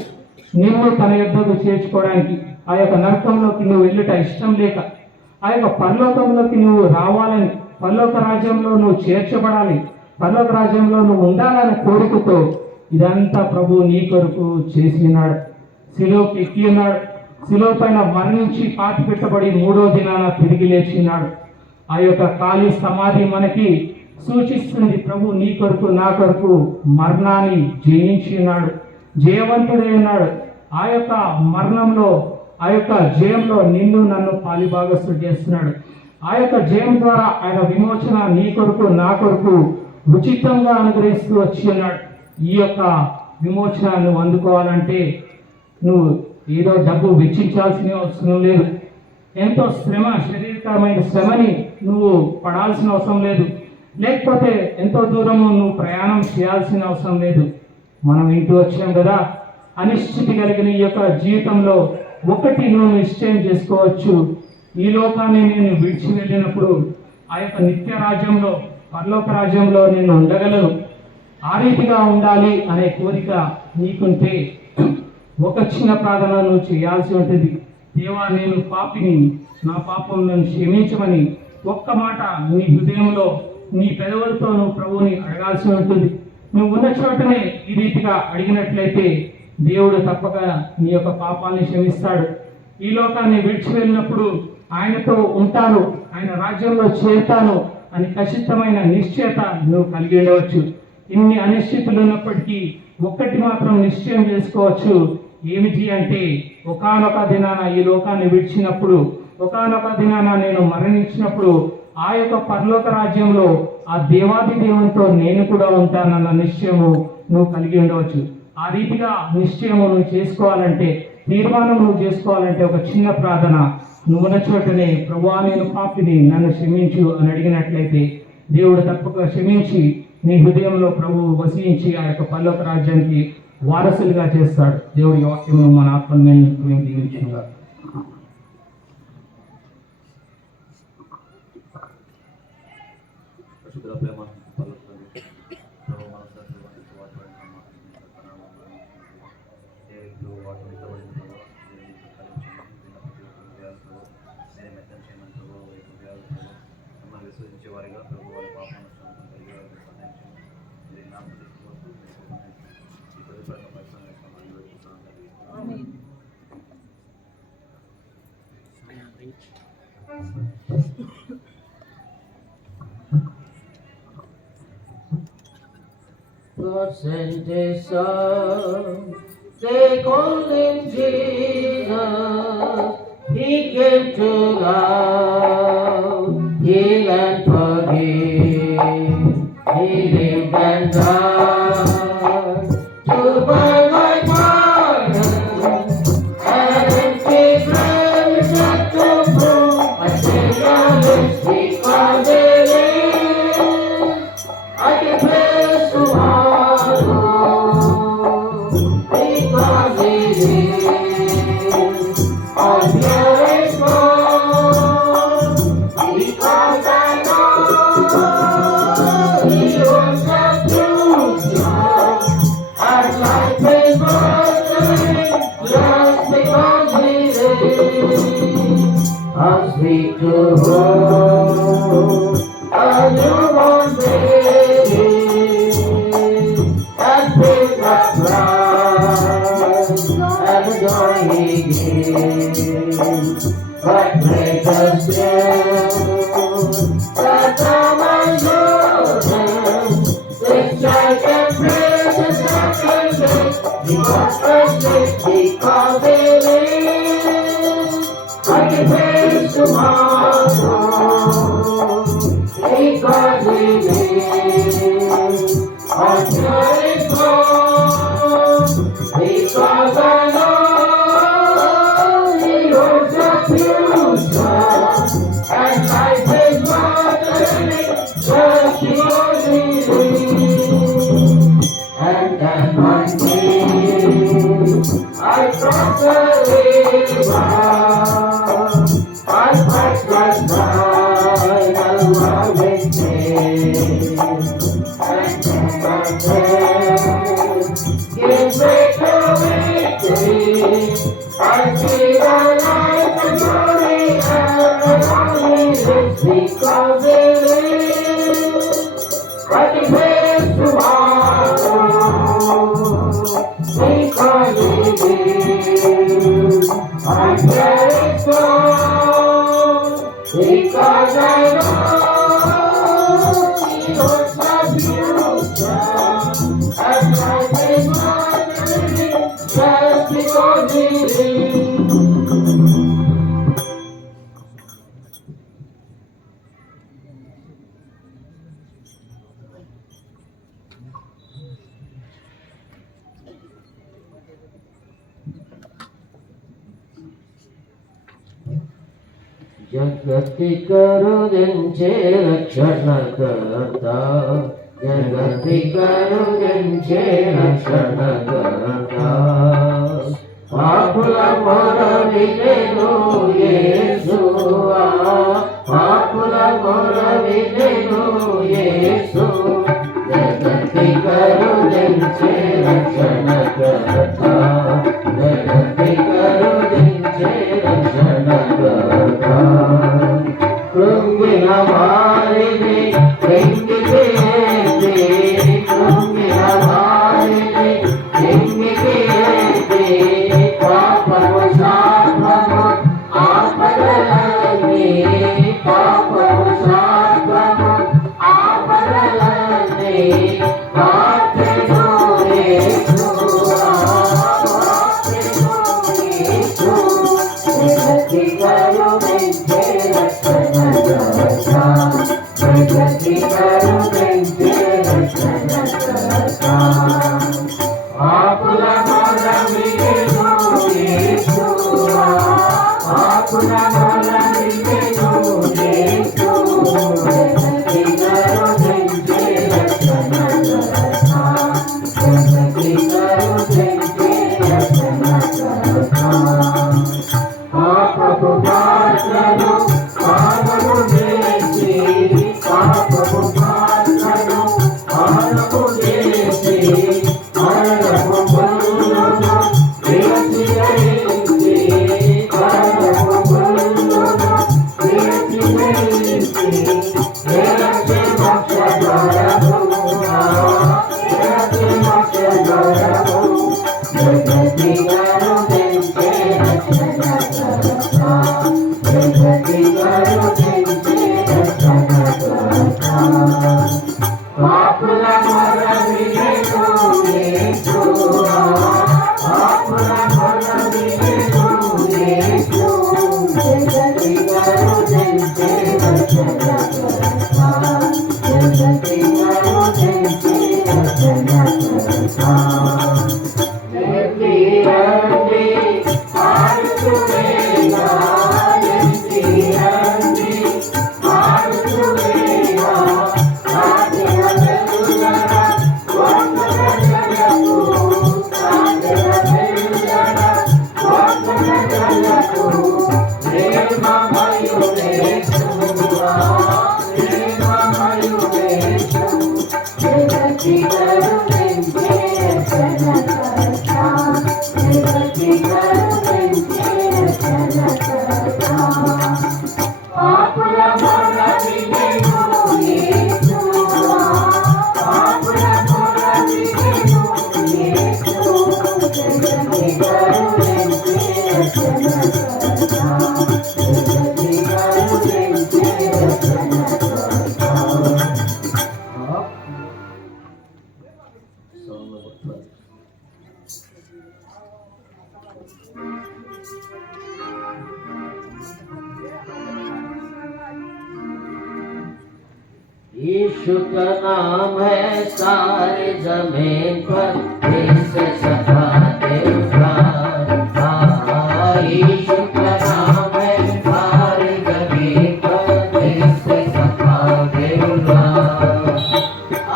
నిన్ను తన యుద్ధకు చేర్చుకోవడానికి, ఆ యొక్క నరకంలోకి నువ్వు వెళ్ళుట ఇష్టం లేక, ఆ యొక్క పరలోకంలోకి నువ్వు రావాలని, పరలోక రాజ్యంలో నువ్వు చేర్చబడాలి, పరలోక రాజ్యంలో నువ్వు ఉండాలనే కోరికతో ఇదంతా ప్రభు నీ కొరకు చేసినాడు. శిలువకి ఎక్కి ఉన్నాడు, శిలువ పైన మరణించి పాతి పెట్టబడి 3వ దినాన తిరిగి లేచినాడు. ఆ యొక్క ఖాళీ సమాధి మనకి సూచిస్తుంది, ప్రభు నీ కొరకు నా కొరకు మరణాన్ని జయించి ఉన్నాడు, జయవంతుడై ఉన్నాడు. ఆ యొక్క మరణంలో ఆ యొక్క జయంలో నిన్ను నన్ను పాలిభాగస్తుడు చేస్తున్నాడు. ఆ యొక్క జయం ద్వారా ఆయన విమోచన నీ కొరకు నా కొరకు ఉచితంగా అనుగ్రహిస్తూ వచ్చి ఉన్నాడు. ఈ యొక్క విమోచన నువ్వు అందుకోవాలంటే నువ్వు ఏదో డబ్బు వెచ్చించాల్సిన అవసరం లేదు. ఎంతో శ్రమ, శారీరకమైన శ్రమని నువ్వు పడాల్సిన అవసరం లేదు. లేకపోతే ఎంతో దూరము నువ్వు ప్రయాణం చేయాల్సిన అవసరం లేదు. మనం ఇంటూ వచ్చాం కదా, అనిశ్చితి కలిగిన ఈ యొక్క జీవితంలో ఒకటి నువ్వు నిశ్చయం చేసుకోవచ్చు. ఈ లోకాన్ని నేను విడిచి వెళ్ళినప్పుడు ఆ యొక్క నిత్య రాజ్యంలో, పరలోక రాజ్యంలో నేను ఉండగలను. ఆ రీతిగా ఉండాలి అనే కోరిక నీకుంటే ఒక చిన్న ప్రార్థన నువ్వు చేయాల్సి ఉంటుంది. దేవా, నేను పాపిని, నా పాపం నన్ను క్షమించమని ఒక్క మాట నీ హృదయంలో నీ పెదవులతో నువ్వు ప్రభువుని అడగాల్సి ఉంటుంది. నువ్వు ఉన్న చోటనే ఈ రీతిగా అడిగినట్లయితే దేవుడు తప్పక నీ యొక్క పాపాన్ని క్షమిస్తాడు. ఈ లోకాన్ని విడిచి వెళ్ళినప్పుడు ఆయనతో ఉంటాను, ఆయన రాజ్యంలో చేరుతాను అని ఖచ్చితమైన నిశ్చయత నువ్వు కలిగి ఉండవచ్చు. ఇన్ని అనిశ్చితులు ఉన్నప్పటికీ ఒక్కటి మాత్రం నిశ్చయం చేసుకోవచ్చు. ఏమిటి అంటే, ఒకానొక దినాన ఈ లోకాన్ని విడిచినప్పుడు, ఒకానొక దినాన నేను మరణించినప్పుడు ఆ యొక్క పరలోక రాజ్యంలో ఆ దేవాది దేవునితో నేను కూడా ఉంటానన్న నిశ్చయము నువ్వు కలిగి ఉండవచ్చు. ఆ రీతిగా నిశ్చయము నువ్వు చేసుకోవాలంటే, తీర్మానం నువ్వు చేసుకోవాలంటే ఒక చిన్న ప్రార్థన, నువ్వున్న చోటనే ప్రభువా నేను పాపిని, నన్ను క్షమించు అని అడిగినట్లయితే దేవుడు తప్పక క్షమించి నీ హృదయంలో ప్రభువు వసించి ఆ యొక్క పరలోక రాజ్యానికి వారసులుగా చేస్తాడు. దేవుడి వాక్యము మన ఆత్మను మేము దీవించుగా. విశ్వసించే వారిగా ప్రభు వారి పాపం God sent His Son, they called Him Jesus. He came to love, heal and forgive. He lived and died to buy my pardon, and empty grave is not to prove my Savior lives because He lives. I can face tomorrow because He lives. All fear is gone because I know He owns the future. And life is worth living just because He lives. I'll speak to home, a newborn baby, and pick up pride and the joy He gives. But make us still that thou my children, this child can praise His second day, because first day, because He lives. I can praise tomorrow because He lives. Our fear is gone because I know He owns the future, and life is worth living just because He lives. And that one day I cross the river, I pass by the rolling hills, and give me the victory. I see the light, the glory, and the glory lives because He lives. I can face tomorrow because He lives. I fear is gone because I know He owns the future, and life is worth living just because He lives. जगति करुणिंचे रक्षणकर्ता जगति करुणिंचे रक्षणकर्ता पापुల మొర వినెను యేసువా పాపుల మొర వినెను యేసు జగతి కరుణించే రక్షణకర్తా జగతి కరుణించే రక్షణకర్తా కృంగిన వారిని వెంగితే కృంగిన వారిని వెంగితే పాపము శాపము ఆపదలన్నీ పాపము శాపము ఆపదలన్నీ వాక్యము యేసువా వాక్యము యేసు జగతి కరుణించే రక్షణకర్తా జగతి కరుణించే రక్షణకర్తా పాపుల మొర వినెను యేసువా పాపుల మొర వినెను యేసు జగతి కరుణించే రక్షణకర్తా జగతి కరుణించే రక్షణకర్తా పాపపు పాత్రను పాపము చేసి పాపపు పాత్రను పాపము చేసి మరణపు ముళ్ళను వేసి మరణపు ముళ్ళను వేసి వేసి మోక్షద్వారము మోక్షద్వారము జగతి కరుణించే రక్షణకర్తా జగతి కరుణించే రక్షణకర్తా పాపుల మొర వినెను యేసువా పాపుల మొర వినెను యేసు జగతి కరుణించే రక్షణకర్తా జగతి కరుణించే రక్షణకర్తా రండి పాడుతువేగా రండి పాడుతువేగా రాజన వెలుగన వందన జగకు రాజన వెలుగన వందన జగకు ప్రేమమయుడేసువా ప్రేమమయుడేసు జగతి కరుణించే రక్షణకర్తా జగతి కరుణించే రక్షణకర్తా పాపుల మొర వినెను యేసువా పాపుల మొర వినెను యేసు జగతి కరుణించే రక్షణకర్తా జగతి కరుణించే రక్షణకర్తా यीशु का नाम है सारे जमीन पर इससे सफा देगा यीशु का नाम है सारे जमीन पर इससे सफा देगा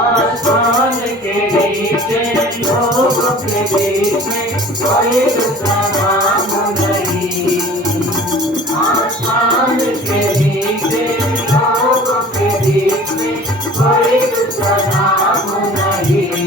आसमान के नीचे लोगों के बीच में कोई दूसरा नाम नहीं आसमान के नीचे लोगों के बीच में कोई दूसरा नाम नहीं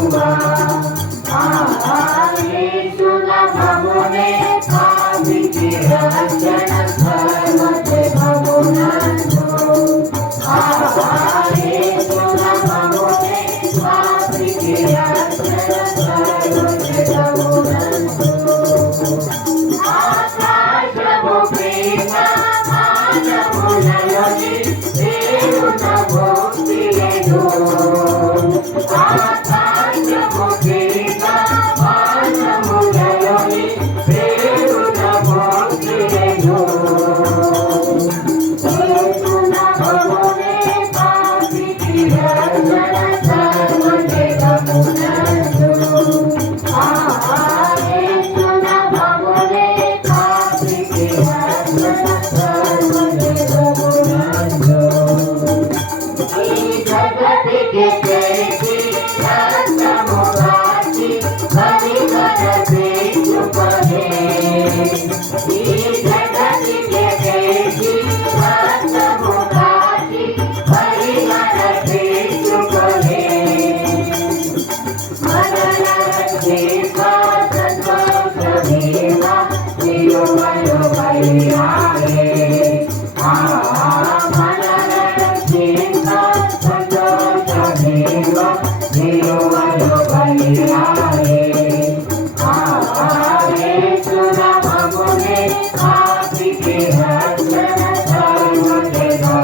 యెహోవా యేసు నామమునే పాపికి రక్షణ సర్వజగమునందు యేసు నామమునే పాపికి రక్షణ సర్వజగమునందు ఆకాశము ప్రేమ మానవులలోని దేవున భక్తి లేదు ఆకాశము ప్రేమ మానవులలోని దేవున భక్తి లేదు యేసు నామమునే పాపికి రక్షణ సర్వజగమునందు యేసు నామమునే పాపికి రక్షణ సర్వజగమునందు ఈ జగతికి చేసి రక్తము రాసి బలిగడ చేసుకొనే ఈ జగతికి చేసి రక్తము రాసి బలిగడ చేసుకొనే మరణ రక్షిత సంతోషమేవ జీవమయో బలియాయే మరణ రక్షిత సంతోషమేవ జీవమయో బలియాయే యేసు నామమునే పాపికి రక్షణ సర్వజగమునందు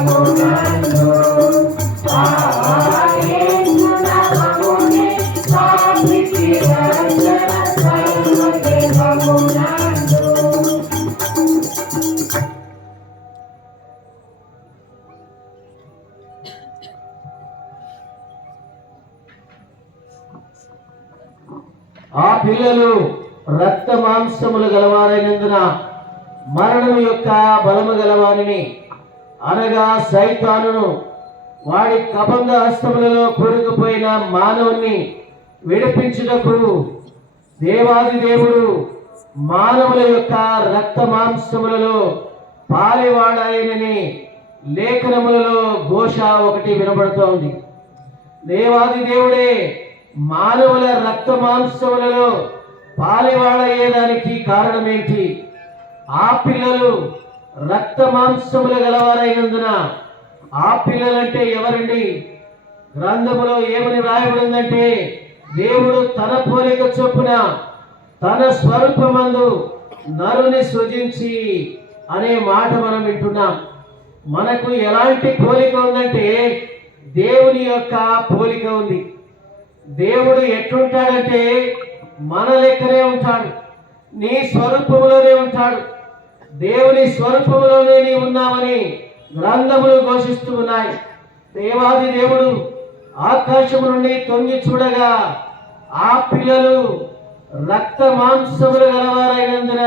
యేసు నామమునే పాపికి రక్షణ సర్వజగమునందు ఆ పిల్లలు రక్త మాంసములు గలవారైనందున మరణము యొక్క బలము గలవారిని అనగా సైతానును వాడి కబంధ హస్తములలో కూరుకుపోయిన మానవుని విడిపించుటకు దేవాది దేవుడు మానవుల యొక్క రక్త మాంసములలో పాలివాడాయనని లేఖనములలో ఘోష ఒకటి వినబడుతోంది. దేవాది దేవుడే మానవుల రక్త మాంసములలో పాలివాడయ్యేదానికి కారణం ఏంటి? ఆ పిల్లలు రక్త మాంసములు గలవారైనందున ఆ పిల్లలంటే ఎవరండి? గ్రంథములో ఏమని వ్రాయబడిందంటే దేవుడు తన పోలిక చొప్పున తన స్వరూపమందు నరుని సృజించి అనే మాట మనం వింటున్నాం. మనకు ఎలాంటి పోలిక ఉందంటే దేవుని యొక్క పోలిక ఉంది. దేవుడు ఎట్లుంటాడంటే మన లెక్కనే ఉంటాడు, నీ స్వరూపములోనే ఉంటాడు. దేవుని స్వరూపములోనే నీ ఉన్నామని గ్రంథములు ఘోషిస్తూ ఉన్నాయి. దేవాది దేవుడు ఆకాశము నుండి తొంగి చూడగా ఆ పిల్లలు రక్త మాంసములు గలవారైనందున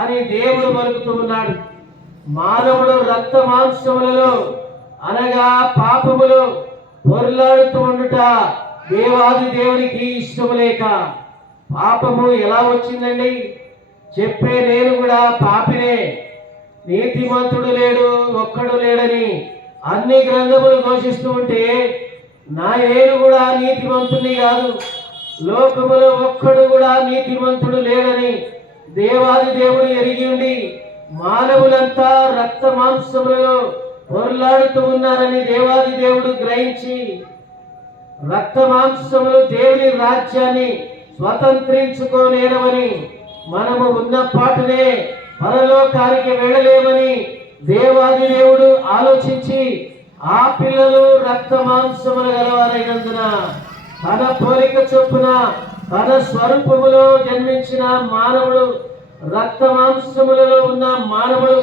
అని దేవుడు పలుకుతూ ఉన్నాడు. మానవుడు రక్త మాంసములలో అనగా పాపములు పొర్లాడుతూ ఉండుట దేవాది దేవునికి ఇష్టము లేక పాపము ఎలా వచ్చిందండి? చెప్పే నేను కూడా పాపినే, నీతిమంతుడు లేడు ఒక్కడు లేడని అన్ని గ్రంథములు ఘోషిస్తూ ఉంటే నేను కూడా నీతిమంతుని కాదు, లోకములో ఒక్కడు కూడా నీతిమంతుడు లేడని దేవాది దేవుడు ఎరిగి ఉండి మానవులంతా రక్త మాంసములలో పొర్లాడుతూ ఉన్నారని దేవాది దేవుడు గ్రహించి రక్త మాంసములు దేవుని రాజ్యాన్ని స్వతంత్రించుకోలేరవని మనము ఉన్న పాటునే పరలోకానికి వెళ్ళలేమని దేవాది దేవుడు ఆలోచించి ఆ పిల్లలు రక్త మాంసములు గలవారైనందున తన పోలిక చొప్పున తన స్వరూపములో జన్మించిన మానవుడు రక్త మాంసములలో ఉన్న మానవుడు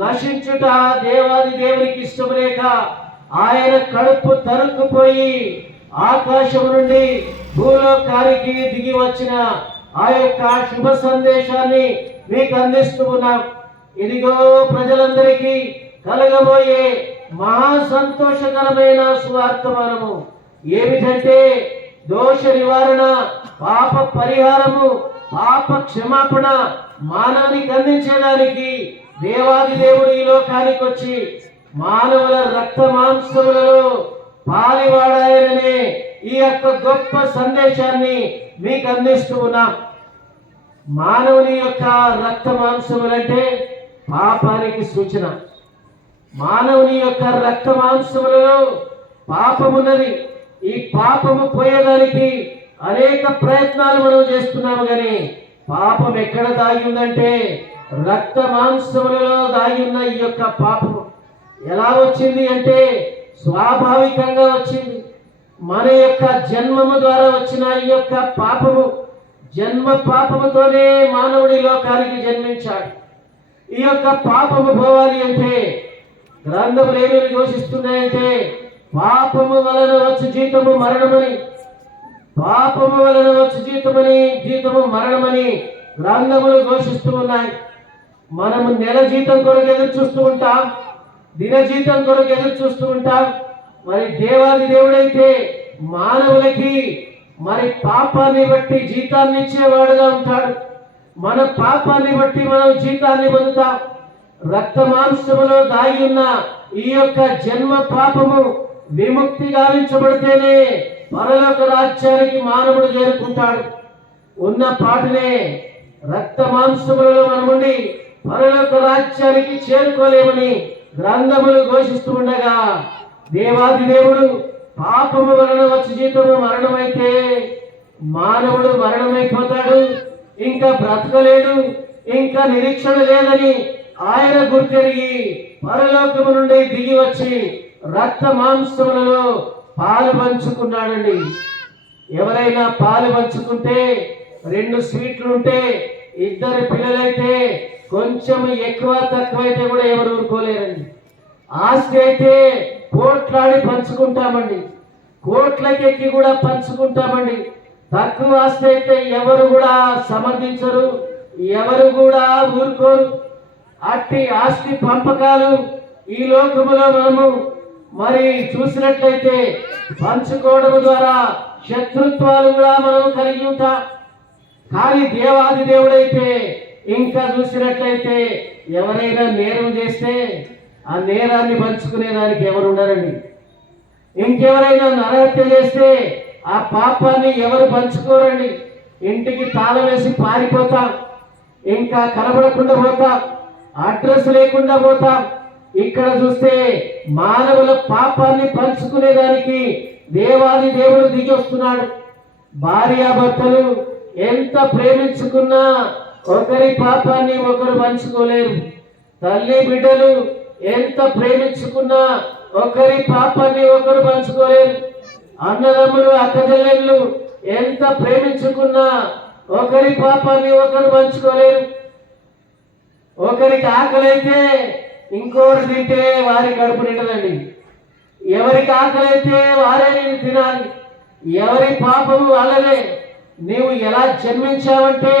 నశించుట దేవాది దేవునికి ఇష్టము లేక ఆయన కడుపు తరుక్కుపోయి ఆకాశం నుండి భూలోకానికి దిగి వచ్చిన ఆ యొక్క శుభ సందేశాన్ని మీకు అందిస్తూ ఉన్నాం. ఇదిగో ప్రజలందరికీ కలగబోయే మహా సంతోషకరమైన సువార్తమానము ఏమిటంటే దోష నివారణ, పాప పరిహారము, పాప క్షమాపణ మానవునికి అందించడానికి దేవాది దేవుడు ఈ లోకానికి వచ్చి మానవుల రక్త మాంసములలో పాలివాడాయననే ఈ యొక్క గొప్ప సందేశాన్ని మీకు అందిస్తూ ఉన్నాం. మానవుని యొక్క రక్త మాంసములంటే పాపానికి సూచన. మానవుని యొక్క రక్త మాంసములలో పాపమున్నది. ఈ పాపము పోయేదానికి అనేక ప్రయత్నాలు మనం చేస్తున్నాము, కానీ పాపం ఎక్కడ దాగి ఉందంటే రక్త మాంసములలో దాగి ఉన్న ఈ యొక్క పాపము ఎలా వచ్చింది అంటే స్వాభావికంగా వచ్చింది. మన యొక్క జన్మము ద్వారా వచ్చిన ఈ యొక్క పాపము, జన్మ పాపముతోనే మానవుడి లోకానికి జన్మించాడు. ఈ యొక్క పాపము పోవాలి అంటే గ్రంథములు ఏమేమి ఘోషిస్తున్నాయంటే పాపము వలన వచ్చు జీతము మరణమని, పాపము వలన వచ్చు జీతము మరణమని గ్రంథములు ఘోషిస్తూ ఉన్నాయి. మనము నెల జీతం కొరకు ఎదురు చూస్తూ ఉంటాం, దిన జీతం కొరకు ఎదురు చూస్తూ ఉంటాం. మరి దేవాది దేవుడైతే మానవులకి మరి పాపాన్ని బట్టి జీతాన్ని ఇచ్చేవాడుగా ఉంటాడు. మన పాపాన్ని బట్టి మనం జీతాన్ని పొందుతాం. రక్త మాంసములో దాగి ఉన్న ఈ యొక్క జన్మ పాపము విముక్తి గావించబడితేనే పరలోక రాజ్యానికి మానవుడు చేరుకుంటాడు. ఉన్న పాటనే రక్త మాంసములలో మనముండి పరలోక రాజ్యానికి చేరుకోలేమని గ్రంథములు ఘోషిస్తూ ఉండగా, దేవాది దేవుడు పాపము వలన వచ్చి జీతము మరణమైతే మానవుడు మరణమైపోతాడు, ఇంకా బ్రతకలేడు, ఇంకా నిరీక్షణ లేదని ఆయన గుర్తెరిగి పరలోకము నుండి దిగి వచ్చి రక్త మాంసములలో పాలు పంచుకున్నాడండి. ఎవరైనా పాలు పంచుకుంటే 2 స్వీట్లు ఉంటే 2 పిల్లలైతే కొంచెం ఎక్కువ తక్కువైతే కూడా ఎవరు ఊరుకోలేరండి. ఆస్తి అయితే కోట్లాడి పంచుకుంటామండి, కోట్లకెక్కి కూడా పంచుకుంటామండి. తక్కువ ఆస్తి అయితే ఎవరు కూడా సమర్థించరు, ఎవరు కూడా ఊరుకోరు. అట్టి ఆస్తి పంపకాలు ఈ లోకములో మనము మరి చూసినట్లయితే పంచుకోవడం ద్వారా శత్రుత్వాలు కూడా మనం కలిగి ఉంటాం. కానీ దేవాది దేవుడైతే ఇంకా చూసినట్లయితే ఎవరైనా నేరం చేస్తే ఆ నేరాన్ని పంచుకునేదానికి ఎవరు ఉండరండి. ఇంకెవరైనా నరహత్య చేస్తే ఆ పాపాన్ని ఎవరు పంచుకోరండి. ఇంటికి తాళం వేసి పారిపోతాం, ఇంకా కనబడకుండా పోతాం, అడ్రస్ లేకుండా పోతాం. ఇక్కడ చూస్తే మానవుల పాపాన్ని పంచుకునేదానికి దేవాది దేవుడు దిగి వస్తున్నాడు. భార్యాభర్తలు ఎంత ప్రేమించుకున్నా ఒకరి పాపాన్ని ఒకరు పంచుకోలేరు. తల్లి బిడ్డలు ఎంత ప్రేమించుకున్నా ఒకరి పాపాన్ని ఒకరు పంచుకోలేరు. అన్నదమ్ములు అక్కచెల్లెళ్ళు ఎంత ప్రేమించుకున్నా ఒకరి పాపాన్ని ఒకరు పంచుకోలేరు. ఒకరికి ఆకలి అయితే ఇంకోరు తింటే వారి కడుపు నిండదండి. ఎవరికి ఆకలి అయితే వారే నేను తినాలి. ఎవరి పాపము వాళ్ళదే. నీవు ఎలా జన్మించావంటే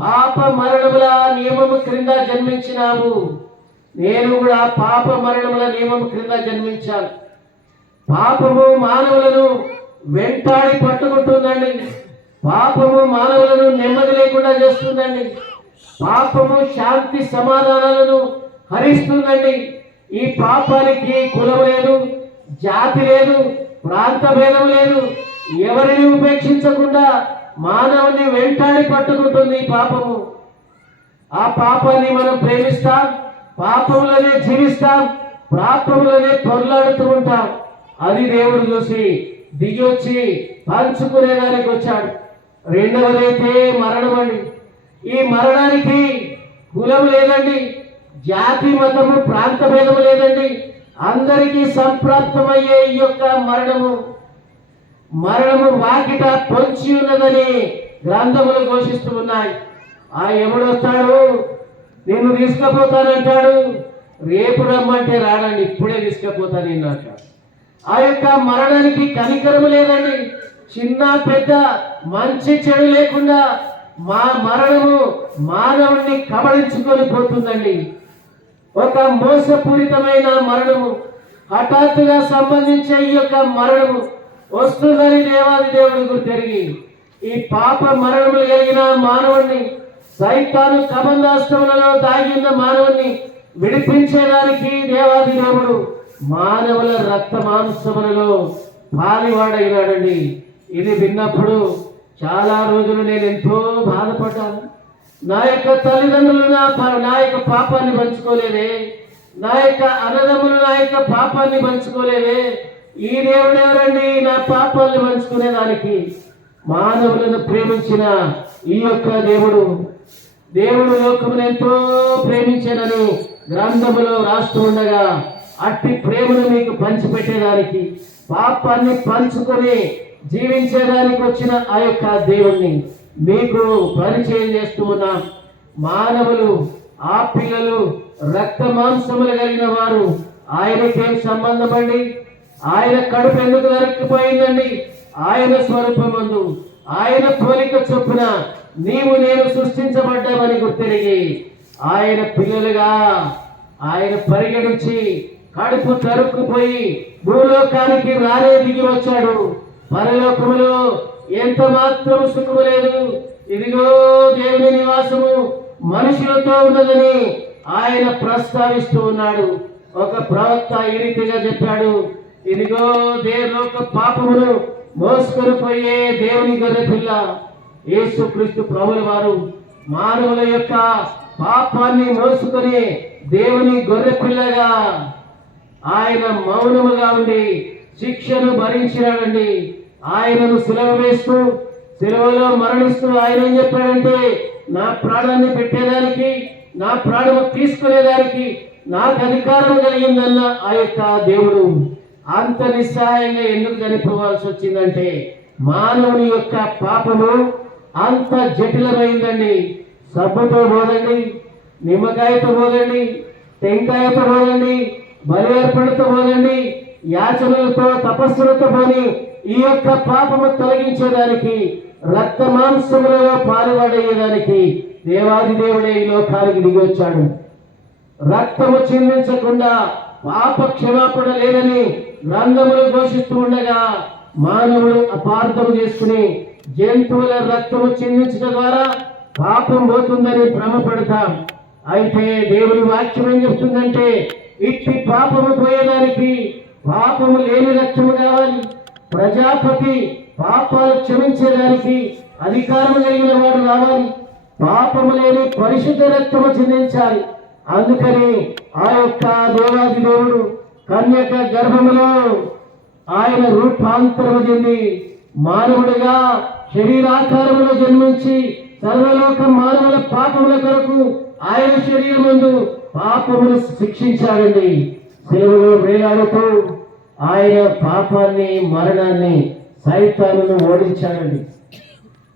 పాప మరణముల నియమము క్రింద జన్మించినావు. నేను కూడా పాప మరణముల నియమము క్రింద జన్మించాను. పాపము మానవులను వెంటాడి పట్టుకుంటుందండి. పాపము మానవులను నెమ్మది లేకుండా చేస్తుందండి. పాపము శాంతి సమాధానాలను హరిస్తుందండి. ఈ పాపానికి కులం లేదు, జాతి లేదు, ప్రాంత భేదం లేదు. ఎవరిని ఉపేక్షించకుండా మానవుని వెంటాడి పట్టుకుంటుంది ఈ పాపము. ఆ పాపాన్ని మనం ప్రేమిస్తాం, పాపములనే జీవిస్తాం, పాపములనే పొరలాడుతూ ఉంటాం. అది దేవుడు చూసి దిగి వచ్చి పంచుకునేదానికి వచ్చాడు. రెండవదైతే మరణం అండి. ఈ మరణానికి కులం లేదండి, జాతి మతము ప్రాంత భేదము లేదండి. అందరికీ సంప్రాప్తమయ్యే ఈ యొక్క మరణము వాకిట పొంచి ఉన్నదని గ్రంథములు ఘోషిస్తూ ఉన్నాయి. ఆ యముడు వస్తాడు, నిన్ను తీసుకుపోతానంటాడు. రేపు రమ్మంటే రాడండి, ఇప్పుడే తీసుకుపోతాను నిన్ను అంటాడు. ఆ యొక్క మరణానికి కనికరము లేదండి. చిన్న పెద్ద మంచి చెడు లేకుండా మరణము మానవుణ్ణి కబళించుకొని పోతుందండి. ఒక మోసపూరితమైన మరణము, హఠాత్తుగా సంబంధించే ఈ యొక్క మరణము వస్తుందని దేవాది దేవుడి గుర్తెరిగి ఈ పాప మరణములు కలిగిన మానవుణ్ణి, సైతాను కబంధాస్తములలో దాగిన మానవుణ్ణి విడిపించేదానికి దేవాది దేవుడు మానవుల రక్త మాంసములలో పాలివాడైనాడండి. ఇది విన్నప్పుడు చాలా రోజులు నేను ఎంతో బాధపడ్డాను. నా యొక్క తల్లిదండ్రులు నా యొక్క పాపాన్ని పంచుకోలేదే, నా యొక్క అన్నదమ్ములు నా యొక్క పాపాన్ని పంచుకోలేదే, ఈ దేవుడు ఎవరండి నా పాపాన్ని పంచుకునేదానికి? మానవులను ప్రేమించిన ఈ యొక్క దేవుడు లోకమును ఎంతో ప్రేమించానని గ్రంథములో రాస్తూ ఉండగా, అట్టి ప్రేమను మీకు పంచిపెట్టేదానికి, పాపాన్ని పంచుకొని జీవించేదానికి వచ్చిన ఆ యొక్క దేవుణ్ణి మీకు పరిచయం చేస్తూ ఉన్నాం. మానవులు, ఆ పిల్లలు రక్త మాంసములు కలిగిన వారు ఆయనకేం సంబంధం అండి? ఆయన కడుపు ఎందుకు దొరికిపోయిందండి? ఆయన స్వరూపమందు ఆయన పోలిక చొప్పున నీవు నేను సృష్టించబడ్డామని గుర్తెరిగి ఆయన పిల్లలుగా ఆయన పరిగణించి కడుపు తరుక్కుపోయి భూలోకానికి రానే దిగి వచ్చాడు. పరలోకములో ఎంత మాత్రం సుఖము లేదు, ఇదిగో దేవుని నివాసము మనుషులతో ఉన్నదని ఆయన ప్రస్తావిస్తూ ఉన్నాడు. ఒక ప్రవక్త ఈ రీతిగా చెప్పాడు, ఇదిగో దేవలోక పాపమును మోసుకొని పోయే దేవుని గొర్రె పిల్ల యేసుక్రీస్తు ప్రభుల వారు మానవుల యొక్క పాపాన్ని మోసుకొని దేవుని గొర్రె పిల్లగా ఆయన మౌనముగా ఉండి శిక్షను భరించినాడండి. ఆయనను సిలువ వేస్తూ సిలువలో మరణిస్తూ ఆయన ఏం చెప్పాడంటే, నా ప్రాణాన్ని పెట్టేదానికి, నా ప్రాణము తీసుకునేదానికి నాకు అధికారం కలిగిందన్న ఆ యొక్క దేవుడు అంత నిస్సహాయంగా ఎందుకు చనిపోవాల్సి వచ్చిందంటే, మానవుని యొక్క పాపము అంత జటిలమైందండి. సబ్బుతో పోదండి, నిమ్మకాయతో పోదండి, టెంకాయతో పోదండి, బలి అర్పణతో పోదండి, యాచనలతో తపస్సులతో పోని ఈ యొక్క పాపము తొలగించేదానికి, రక్త మాంసములలో పాలువాడయ్యేదానికి దేవాది దేవుడే ఈ లోకానికి దిగి వచ్చాడు. రక్తము చిందించకుండా పాప క్షమాపణ లేదని గ్రంథములు ఘోషిస్తూ ఉండగా మానవుడు అపార్థం చేసుకుని జంతువుల రక్తము చిందించడం ద్వారా పాపం పోతుందని భ్రమపడతాం. అయితే దేవుని వాక్యం ఏం చెప్తుందంటే, ఇట్టి పాపము పోయేదానికి పాపము లేని రక్తము కావాలి. ప్రజాపతి పాపాలు క్షమించేదానికి అధికారం కలిగిన వాడు రావాలి. పాపము లేని పరిశుద్ధ రక్తము చిందించాలి. అందుకని ఆ యొక్క దేవాది దేవుడు కన్యక గర్భములో ఆయన రూపాంతరము చెంది మానవుడిగా శరీరాకారములో జన్మించి సర్వలోక మానవుల పాపముల కొరకు ఆయన శరీరమందు పాపమును శిక్షించాడండి. సెలవులో వేలాడుతూ ఆయన పాపాన్ని, మరణాన్ని, సైతానును ఓడించాడండి.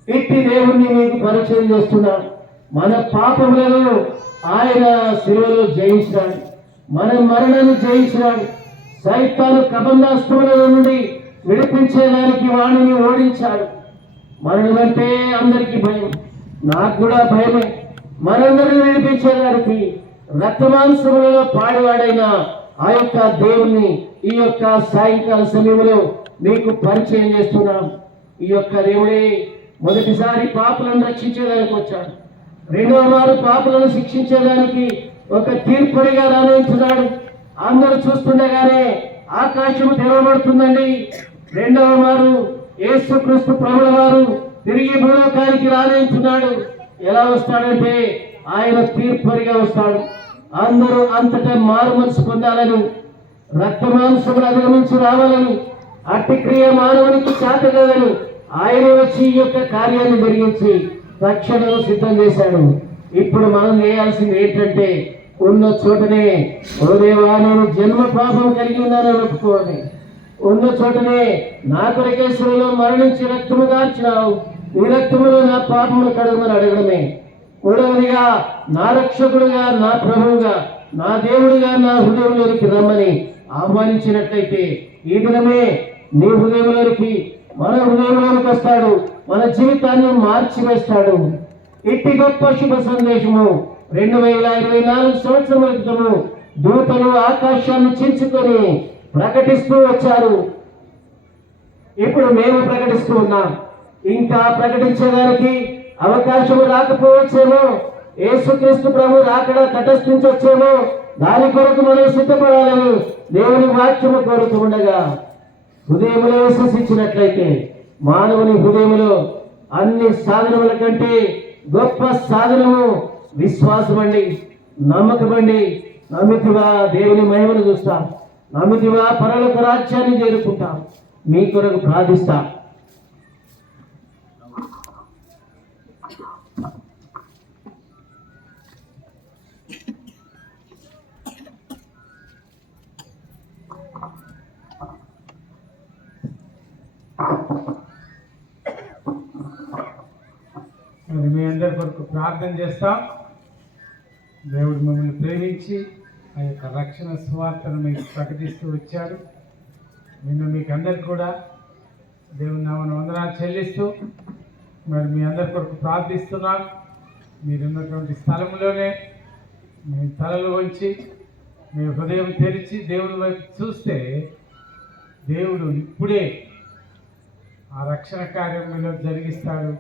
ఇట్టి దేవుణ్ణి మీకు పరిచయం చేస్తున్నా. మన పాపములను ఆయన శిలువలో జయించినాడు, మన మరణాన్ని జయించినాడు. సైతాను కబంధాస్తముల నుండి విడిపించేదానికి వాణిని ఓడించాడు. మరణం అంటే అందరికీ భయం, నాకు కూడా భయమే. మనందరిని విడిపించేదానికి రక్తమాంసములలో పాడివాడైన ఆ యొక్క దేవుణ్ణి ఈ యొక్క సాయంకాల సమయంలో మీకు పరిచయం చేస్తున్నాం. ఈ యొక్క దేవుడే మొదటిసారి పాపులను రక్షించేదానికి వచ్చాడు. రెండవ వారు పాపులను శిక్షించేదానికి ఒక తీర్పుడిగా రాణించున్నాడు. అందరూ చూస్తుండగానే ఆకాశం తెరవబడుతుందండి. రెండవ వారు యేసుక్రీస్తు ప్రభుల వారు తిరిగి భూలోకానికి రాణించున్నాడు. ఎలా వస్తాడంటే ఆయన తీర్పుడిగా వస్తాడు. అందరూ అంతటా మారు మనసు పొందాలని, రక్తమాంసములు అధిగమించి రావాలని, అట్టి క్రియ మానవునికి చేతగలని ఆయన వచ్చి ఈ యొక్క కార్యాన్ని జరిగించి తక్షణం సిద్ధం చేశాడు. ఇప్పుడు మనం చేయాల్సింది ఏంటంటే, ఉన్న చోటనే ఓ దేవా నేను జన్మ పాపం కలిగి ఉన్నానని ఒప్పుకోండి. ఉన్న చోటనే నా కొరకేశ్వరంలో మరణించి రక్తము దాల్చినావు, ఈ రక్తములో నా పాపమును కడగమని అడగడమే. మూడవదిగా నా రక్షకుడుగా, నా ప్రభువుగా, నా దేవుడిగా నా హృదయంలోనికి రమ్మని ఆహ్వానించినట్లయితే ఈ దినమే నీ హృదయంలోనికి, మన హృదయంలోనికి వస్తాడు, మన జీవితాన్ని మార్చివేస్తాడు. ఇట్టి గొప్ప శుభ సందేశము 2024 సంవత్సరముల క్రితము దూతలు ఆకాశాన్ని చించుకొని ప్రకటిస్తూ వచ్చారు. ఇప్పుడు మేము ప్రకటిస్తూ ఉన్నాం. ఇంకా ప్రకటించడానికి అవకాశం రాకపోవచ్చేమో, యేసుక్రీస్తు ప్రభు రాకడ తటస్థించొచ్చేమో. దాని కొరకు మనం సిద్ధపడాలని దేవుని వాక్యము కోరుతూ ఉండగా హృదయంలో విశ్వసించినట్లయితే మానవుని హృదయంలో అన్ని సాధనముల కంటే గొప్ప సాధనము విశ్వాసం అండి, నమ్మకమండి. నమ్మితివా దేవుని మహిమను చూస్తాం, నమ్మితివా పరలోక రాజ్యాన్ని చేరుకుంటాం. మీ కొరకు ప్రార్థిస్తాం. మరి మీ అందరి కొరకు ప్రార్థన చేస్తాం. దేవుడు మిమ్మల్ని ప్రేమించి ఆ యొక్క రక్షణ సువార్తను మీకు ప్రకటిస్తూ వచ్చాడు. నిన్న మీకు అందరికి కూడా దేవుని నామమున వందనాలు చెల్లిస్తూ మరి మీ అందరి కొరకు ప్రార్థిస్తున్నాను. మీరున్నటువంటి స్థలంలోనే మీ తలలు వంచి మీ హృదయం తెరిచి దేవుని వైపు చూస్తే దేవుడు ఇప్పుడే ఆ రక్షణ కార్యం మీలో జరిగిస్తాడు.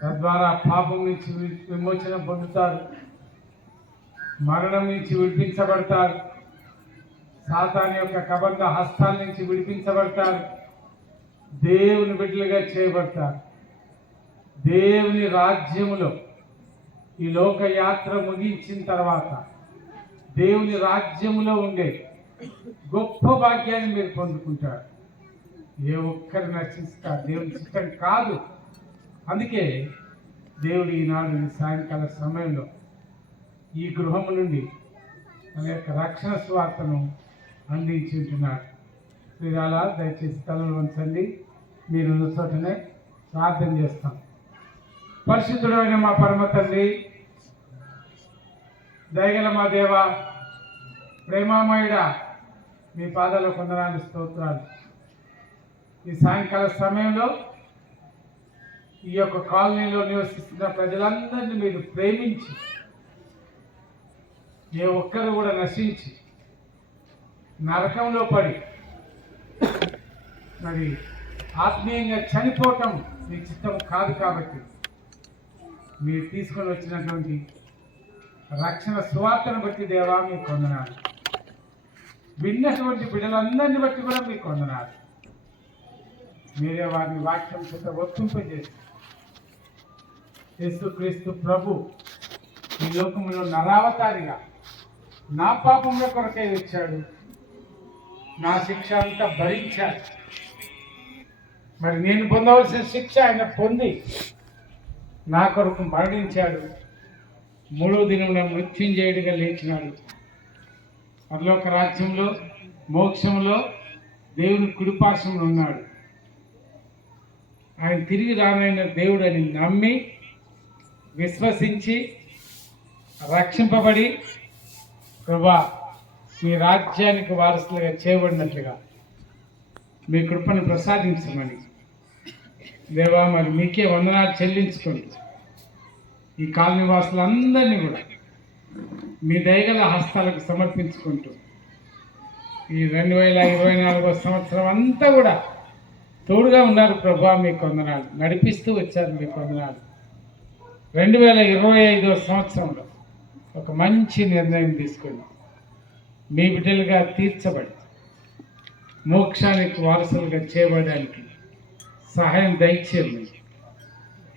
తద్వారా పాపం నుంచి విమోచన పొందుతారు, మరణం నుంచి విడిపించబడతారు, సాతాను యొక్క కబంధ హస్తాల నుంచి విడిపించబడతారు, దేవుని బిడ్డలుగా చేయబడతారు. దేవుని రాజ్యములో ఈ లోక యాత్ర ముగించిన తర్వాత దేవుని రాజ్యములో ఉండే గొప్ప భాగ్యాన్ని మీరు పొందుకుంటారు. ఏ ఒక్కరు నశిస్తారు, దేవుని చిత్తం కాదు. అందుకే దేవుడు ఈనాడు ఈ సాయంకాల సమయంలో ఈ గృహము నుండి తన యొక్క రక్షణ స్వార్థను అందించి ఉంటున్నాడు. మీరు అలా దయచేసి తలలు వంచండి. మీరు ఉన్న చోటనే ప్రార్థన చేస్తాం. పరిశుద్ధుడైన మా పరమ తండ్రి, దయగల మా దేవ, ప్రేమామయుడా, మీ పాదాల కొందనాలు స్తోత్రాలు. ఈ సాయంకాల సమయంలో ఈ యొక్క కాలనీలో నివసిస్తున్న ప్రజలందరినీ మీరు ప్రేమించి ఏ ఒక్కరు కూడా నశించి నరకంలో పడి మరి ఆత్మీయంగా చనిపోవటం మీ చిత్తం కాదు. కాబట్టి మీరు తీసుకొని వచ్చినటువంటి రక్షణ సువార్తను బట్టి దేవా మీకు వందనాలు. విన్నటువంటి బిడ్డలందరినీ బట్టి కూడా మీకు వందనాలు. మీరే వారిని వాక్యం చేత వర్తింపజేసి యేసుక్రీస్తు ప్రభు ఈ లోకములో నరావతారిగా నా పాపముల కొరకై వచ్చాడు, నా శిక్ష అంతా భరించాడు. మరి నేను పొందవలసిన శిక్ష ఆయన పొంది నా కొరకు మరణించాడు. మూడో దినంలో మృత్యుంజయుడిగా లేచినాడు. పరలోక రాజ్యంలో మోక్షంలో దేవుని కుడిపార్శ్వమున ఉన్నాడు. ఆయన తిరిగి రానైన దేవుడని నమ్మి విశ్వసించి రక్షింపబడి ప్రభా మీ రాజ్యానికి వారసులుగా చేయబడినట్లుగా మీ కృపను ప్రసాదించమని దేవా మరి మీకే వందనాలు చెల్లించుకుంటూ ఈ కాలనీ వాసులందరినీ కూడా మీ దయగల హస్తాలకు సమర్పించుకుంటూ ఈ 2024వ సంవత్సరం అంతా కూడా తోడుగా ఉన్నారు ప్రభా, మీకు వందనాలు. నడిపిస్తూ వచ్చారు, మీకు వందనాలు. 2025వ సంవత్సరంలో ఒక మంచి నిర్ణయం తీసుకొని మీ బిడ్డలుగా తీర్చబడి మోక్షానికి వారసులుగా చేయబడడానికి సహాయం దయచేయండి.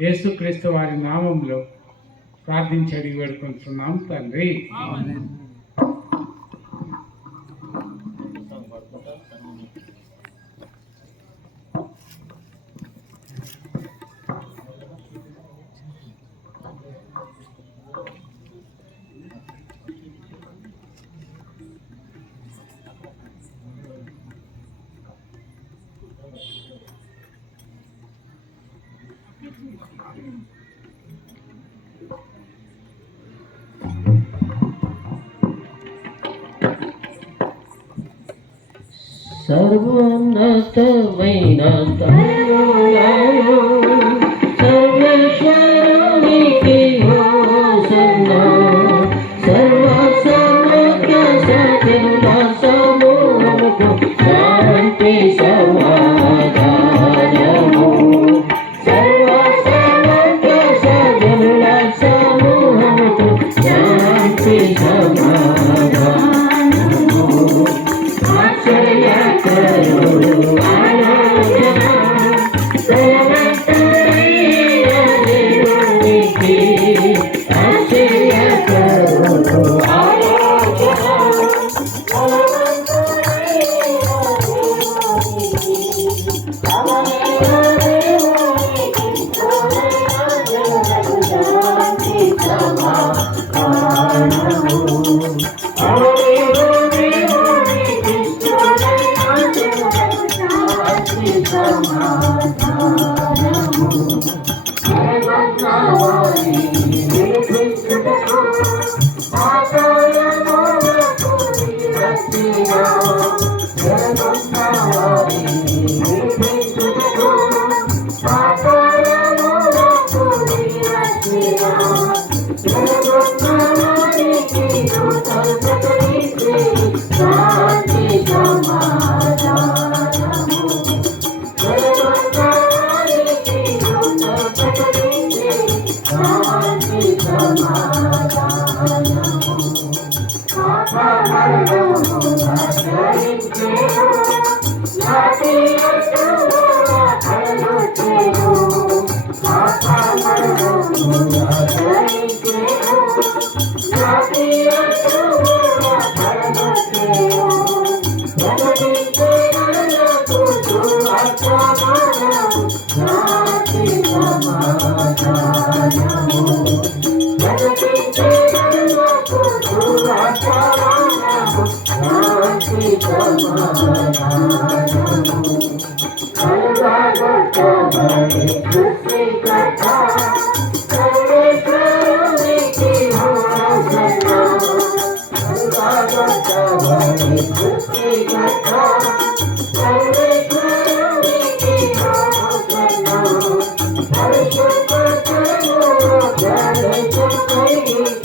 యేసుక్రీస్తు వారి నామంలో ప్రార్థించి అడిగి వేడుకుంటున్నాం తండ్రి. సర్వోన్నతమైన స్థలములలో సర్వేశ్వరునికి హోసన్నా. సర్వసమగ్ర సకల సమూహముకు శాంతి సమాధానము. సర్వసమగ్ర సకల సమూహముకు శాంతి సమాధానము. ఆశ్చర్యకరుడు ప్రకటించే శాంతి సమాధానము పాప మరణము ఆచరించేను జాతి అసలుచేను పాప మరణము ఆచరించేను జాతి అసలుచేను ప్రకటించే నరులకు సువర్తమానము శాంతి సమాధానము ప్రకటించే నరులకు సువర్తమానము శాంతి సమాధానము కలుగగొట్టబడి సృష్టికర్త సర్వేశ్వరునికి హోసన్న కలుగగొట్టబడి సృష్టికర్త సర్వేశ్వరునికి హోసన్న పరిశుద్ధతను ప్రవేశమై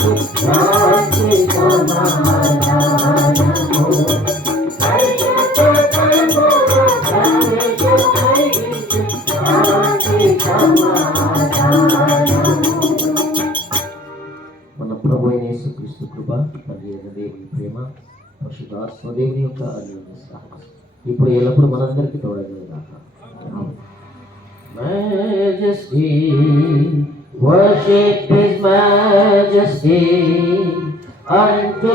శాంతి సమాధానము మన ప్రభు అయిన యేసుక్రీస్తు కృప, తండ్రి అయిన దేవుని ప్రేమ, పరిశుద్ధాత్మ దేవుని యొక్క అన్యోన్య సహవాసం ఇప్పుడు ఎల్లప్పుడూ మనందరికీ తోడైనగాక. Majesty, worship His Majesty. Unto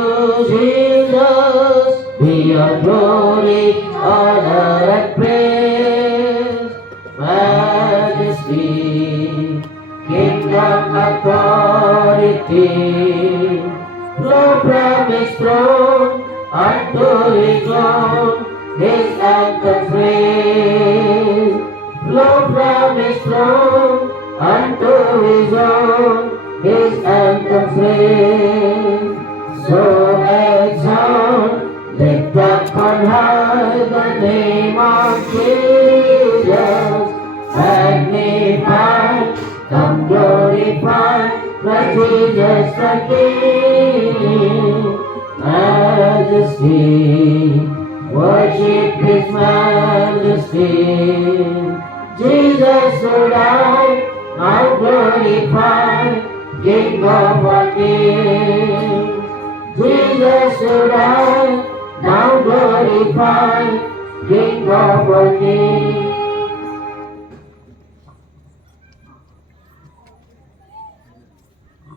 Jesus be all glory, honor and praise. Majesty, kingdom, authority, flow from His throne unto His own, His anthem praise. Flow from His throne unto His own, His anthem praise. So exalt, lift up on high the name of Jesus. Magnify, come glorify, Christ Jesus the King. Majesty, worship His Majesty. Jesus who died, now glorified, King of all kings. Jesus who died, now glorified, King of all kings.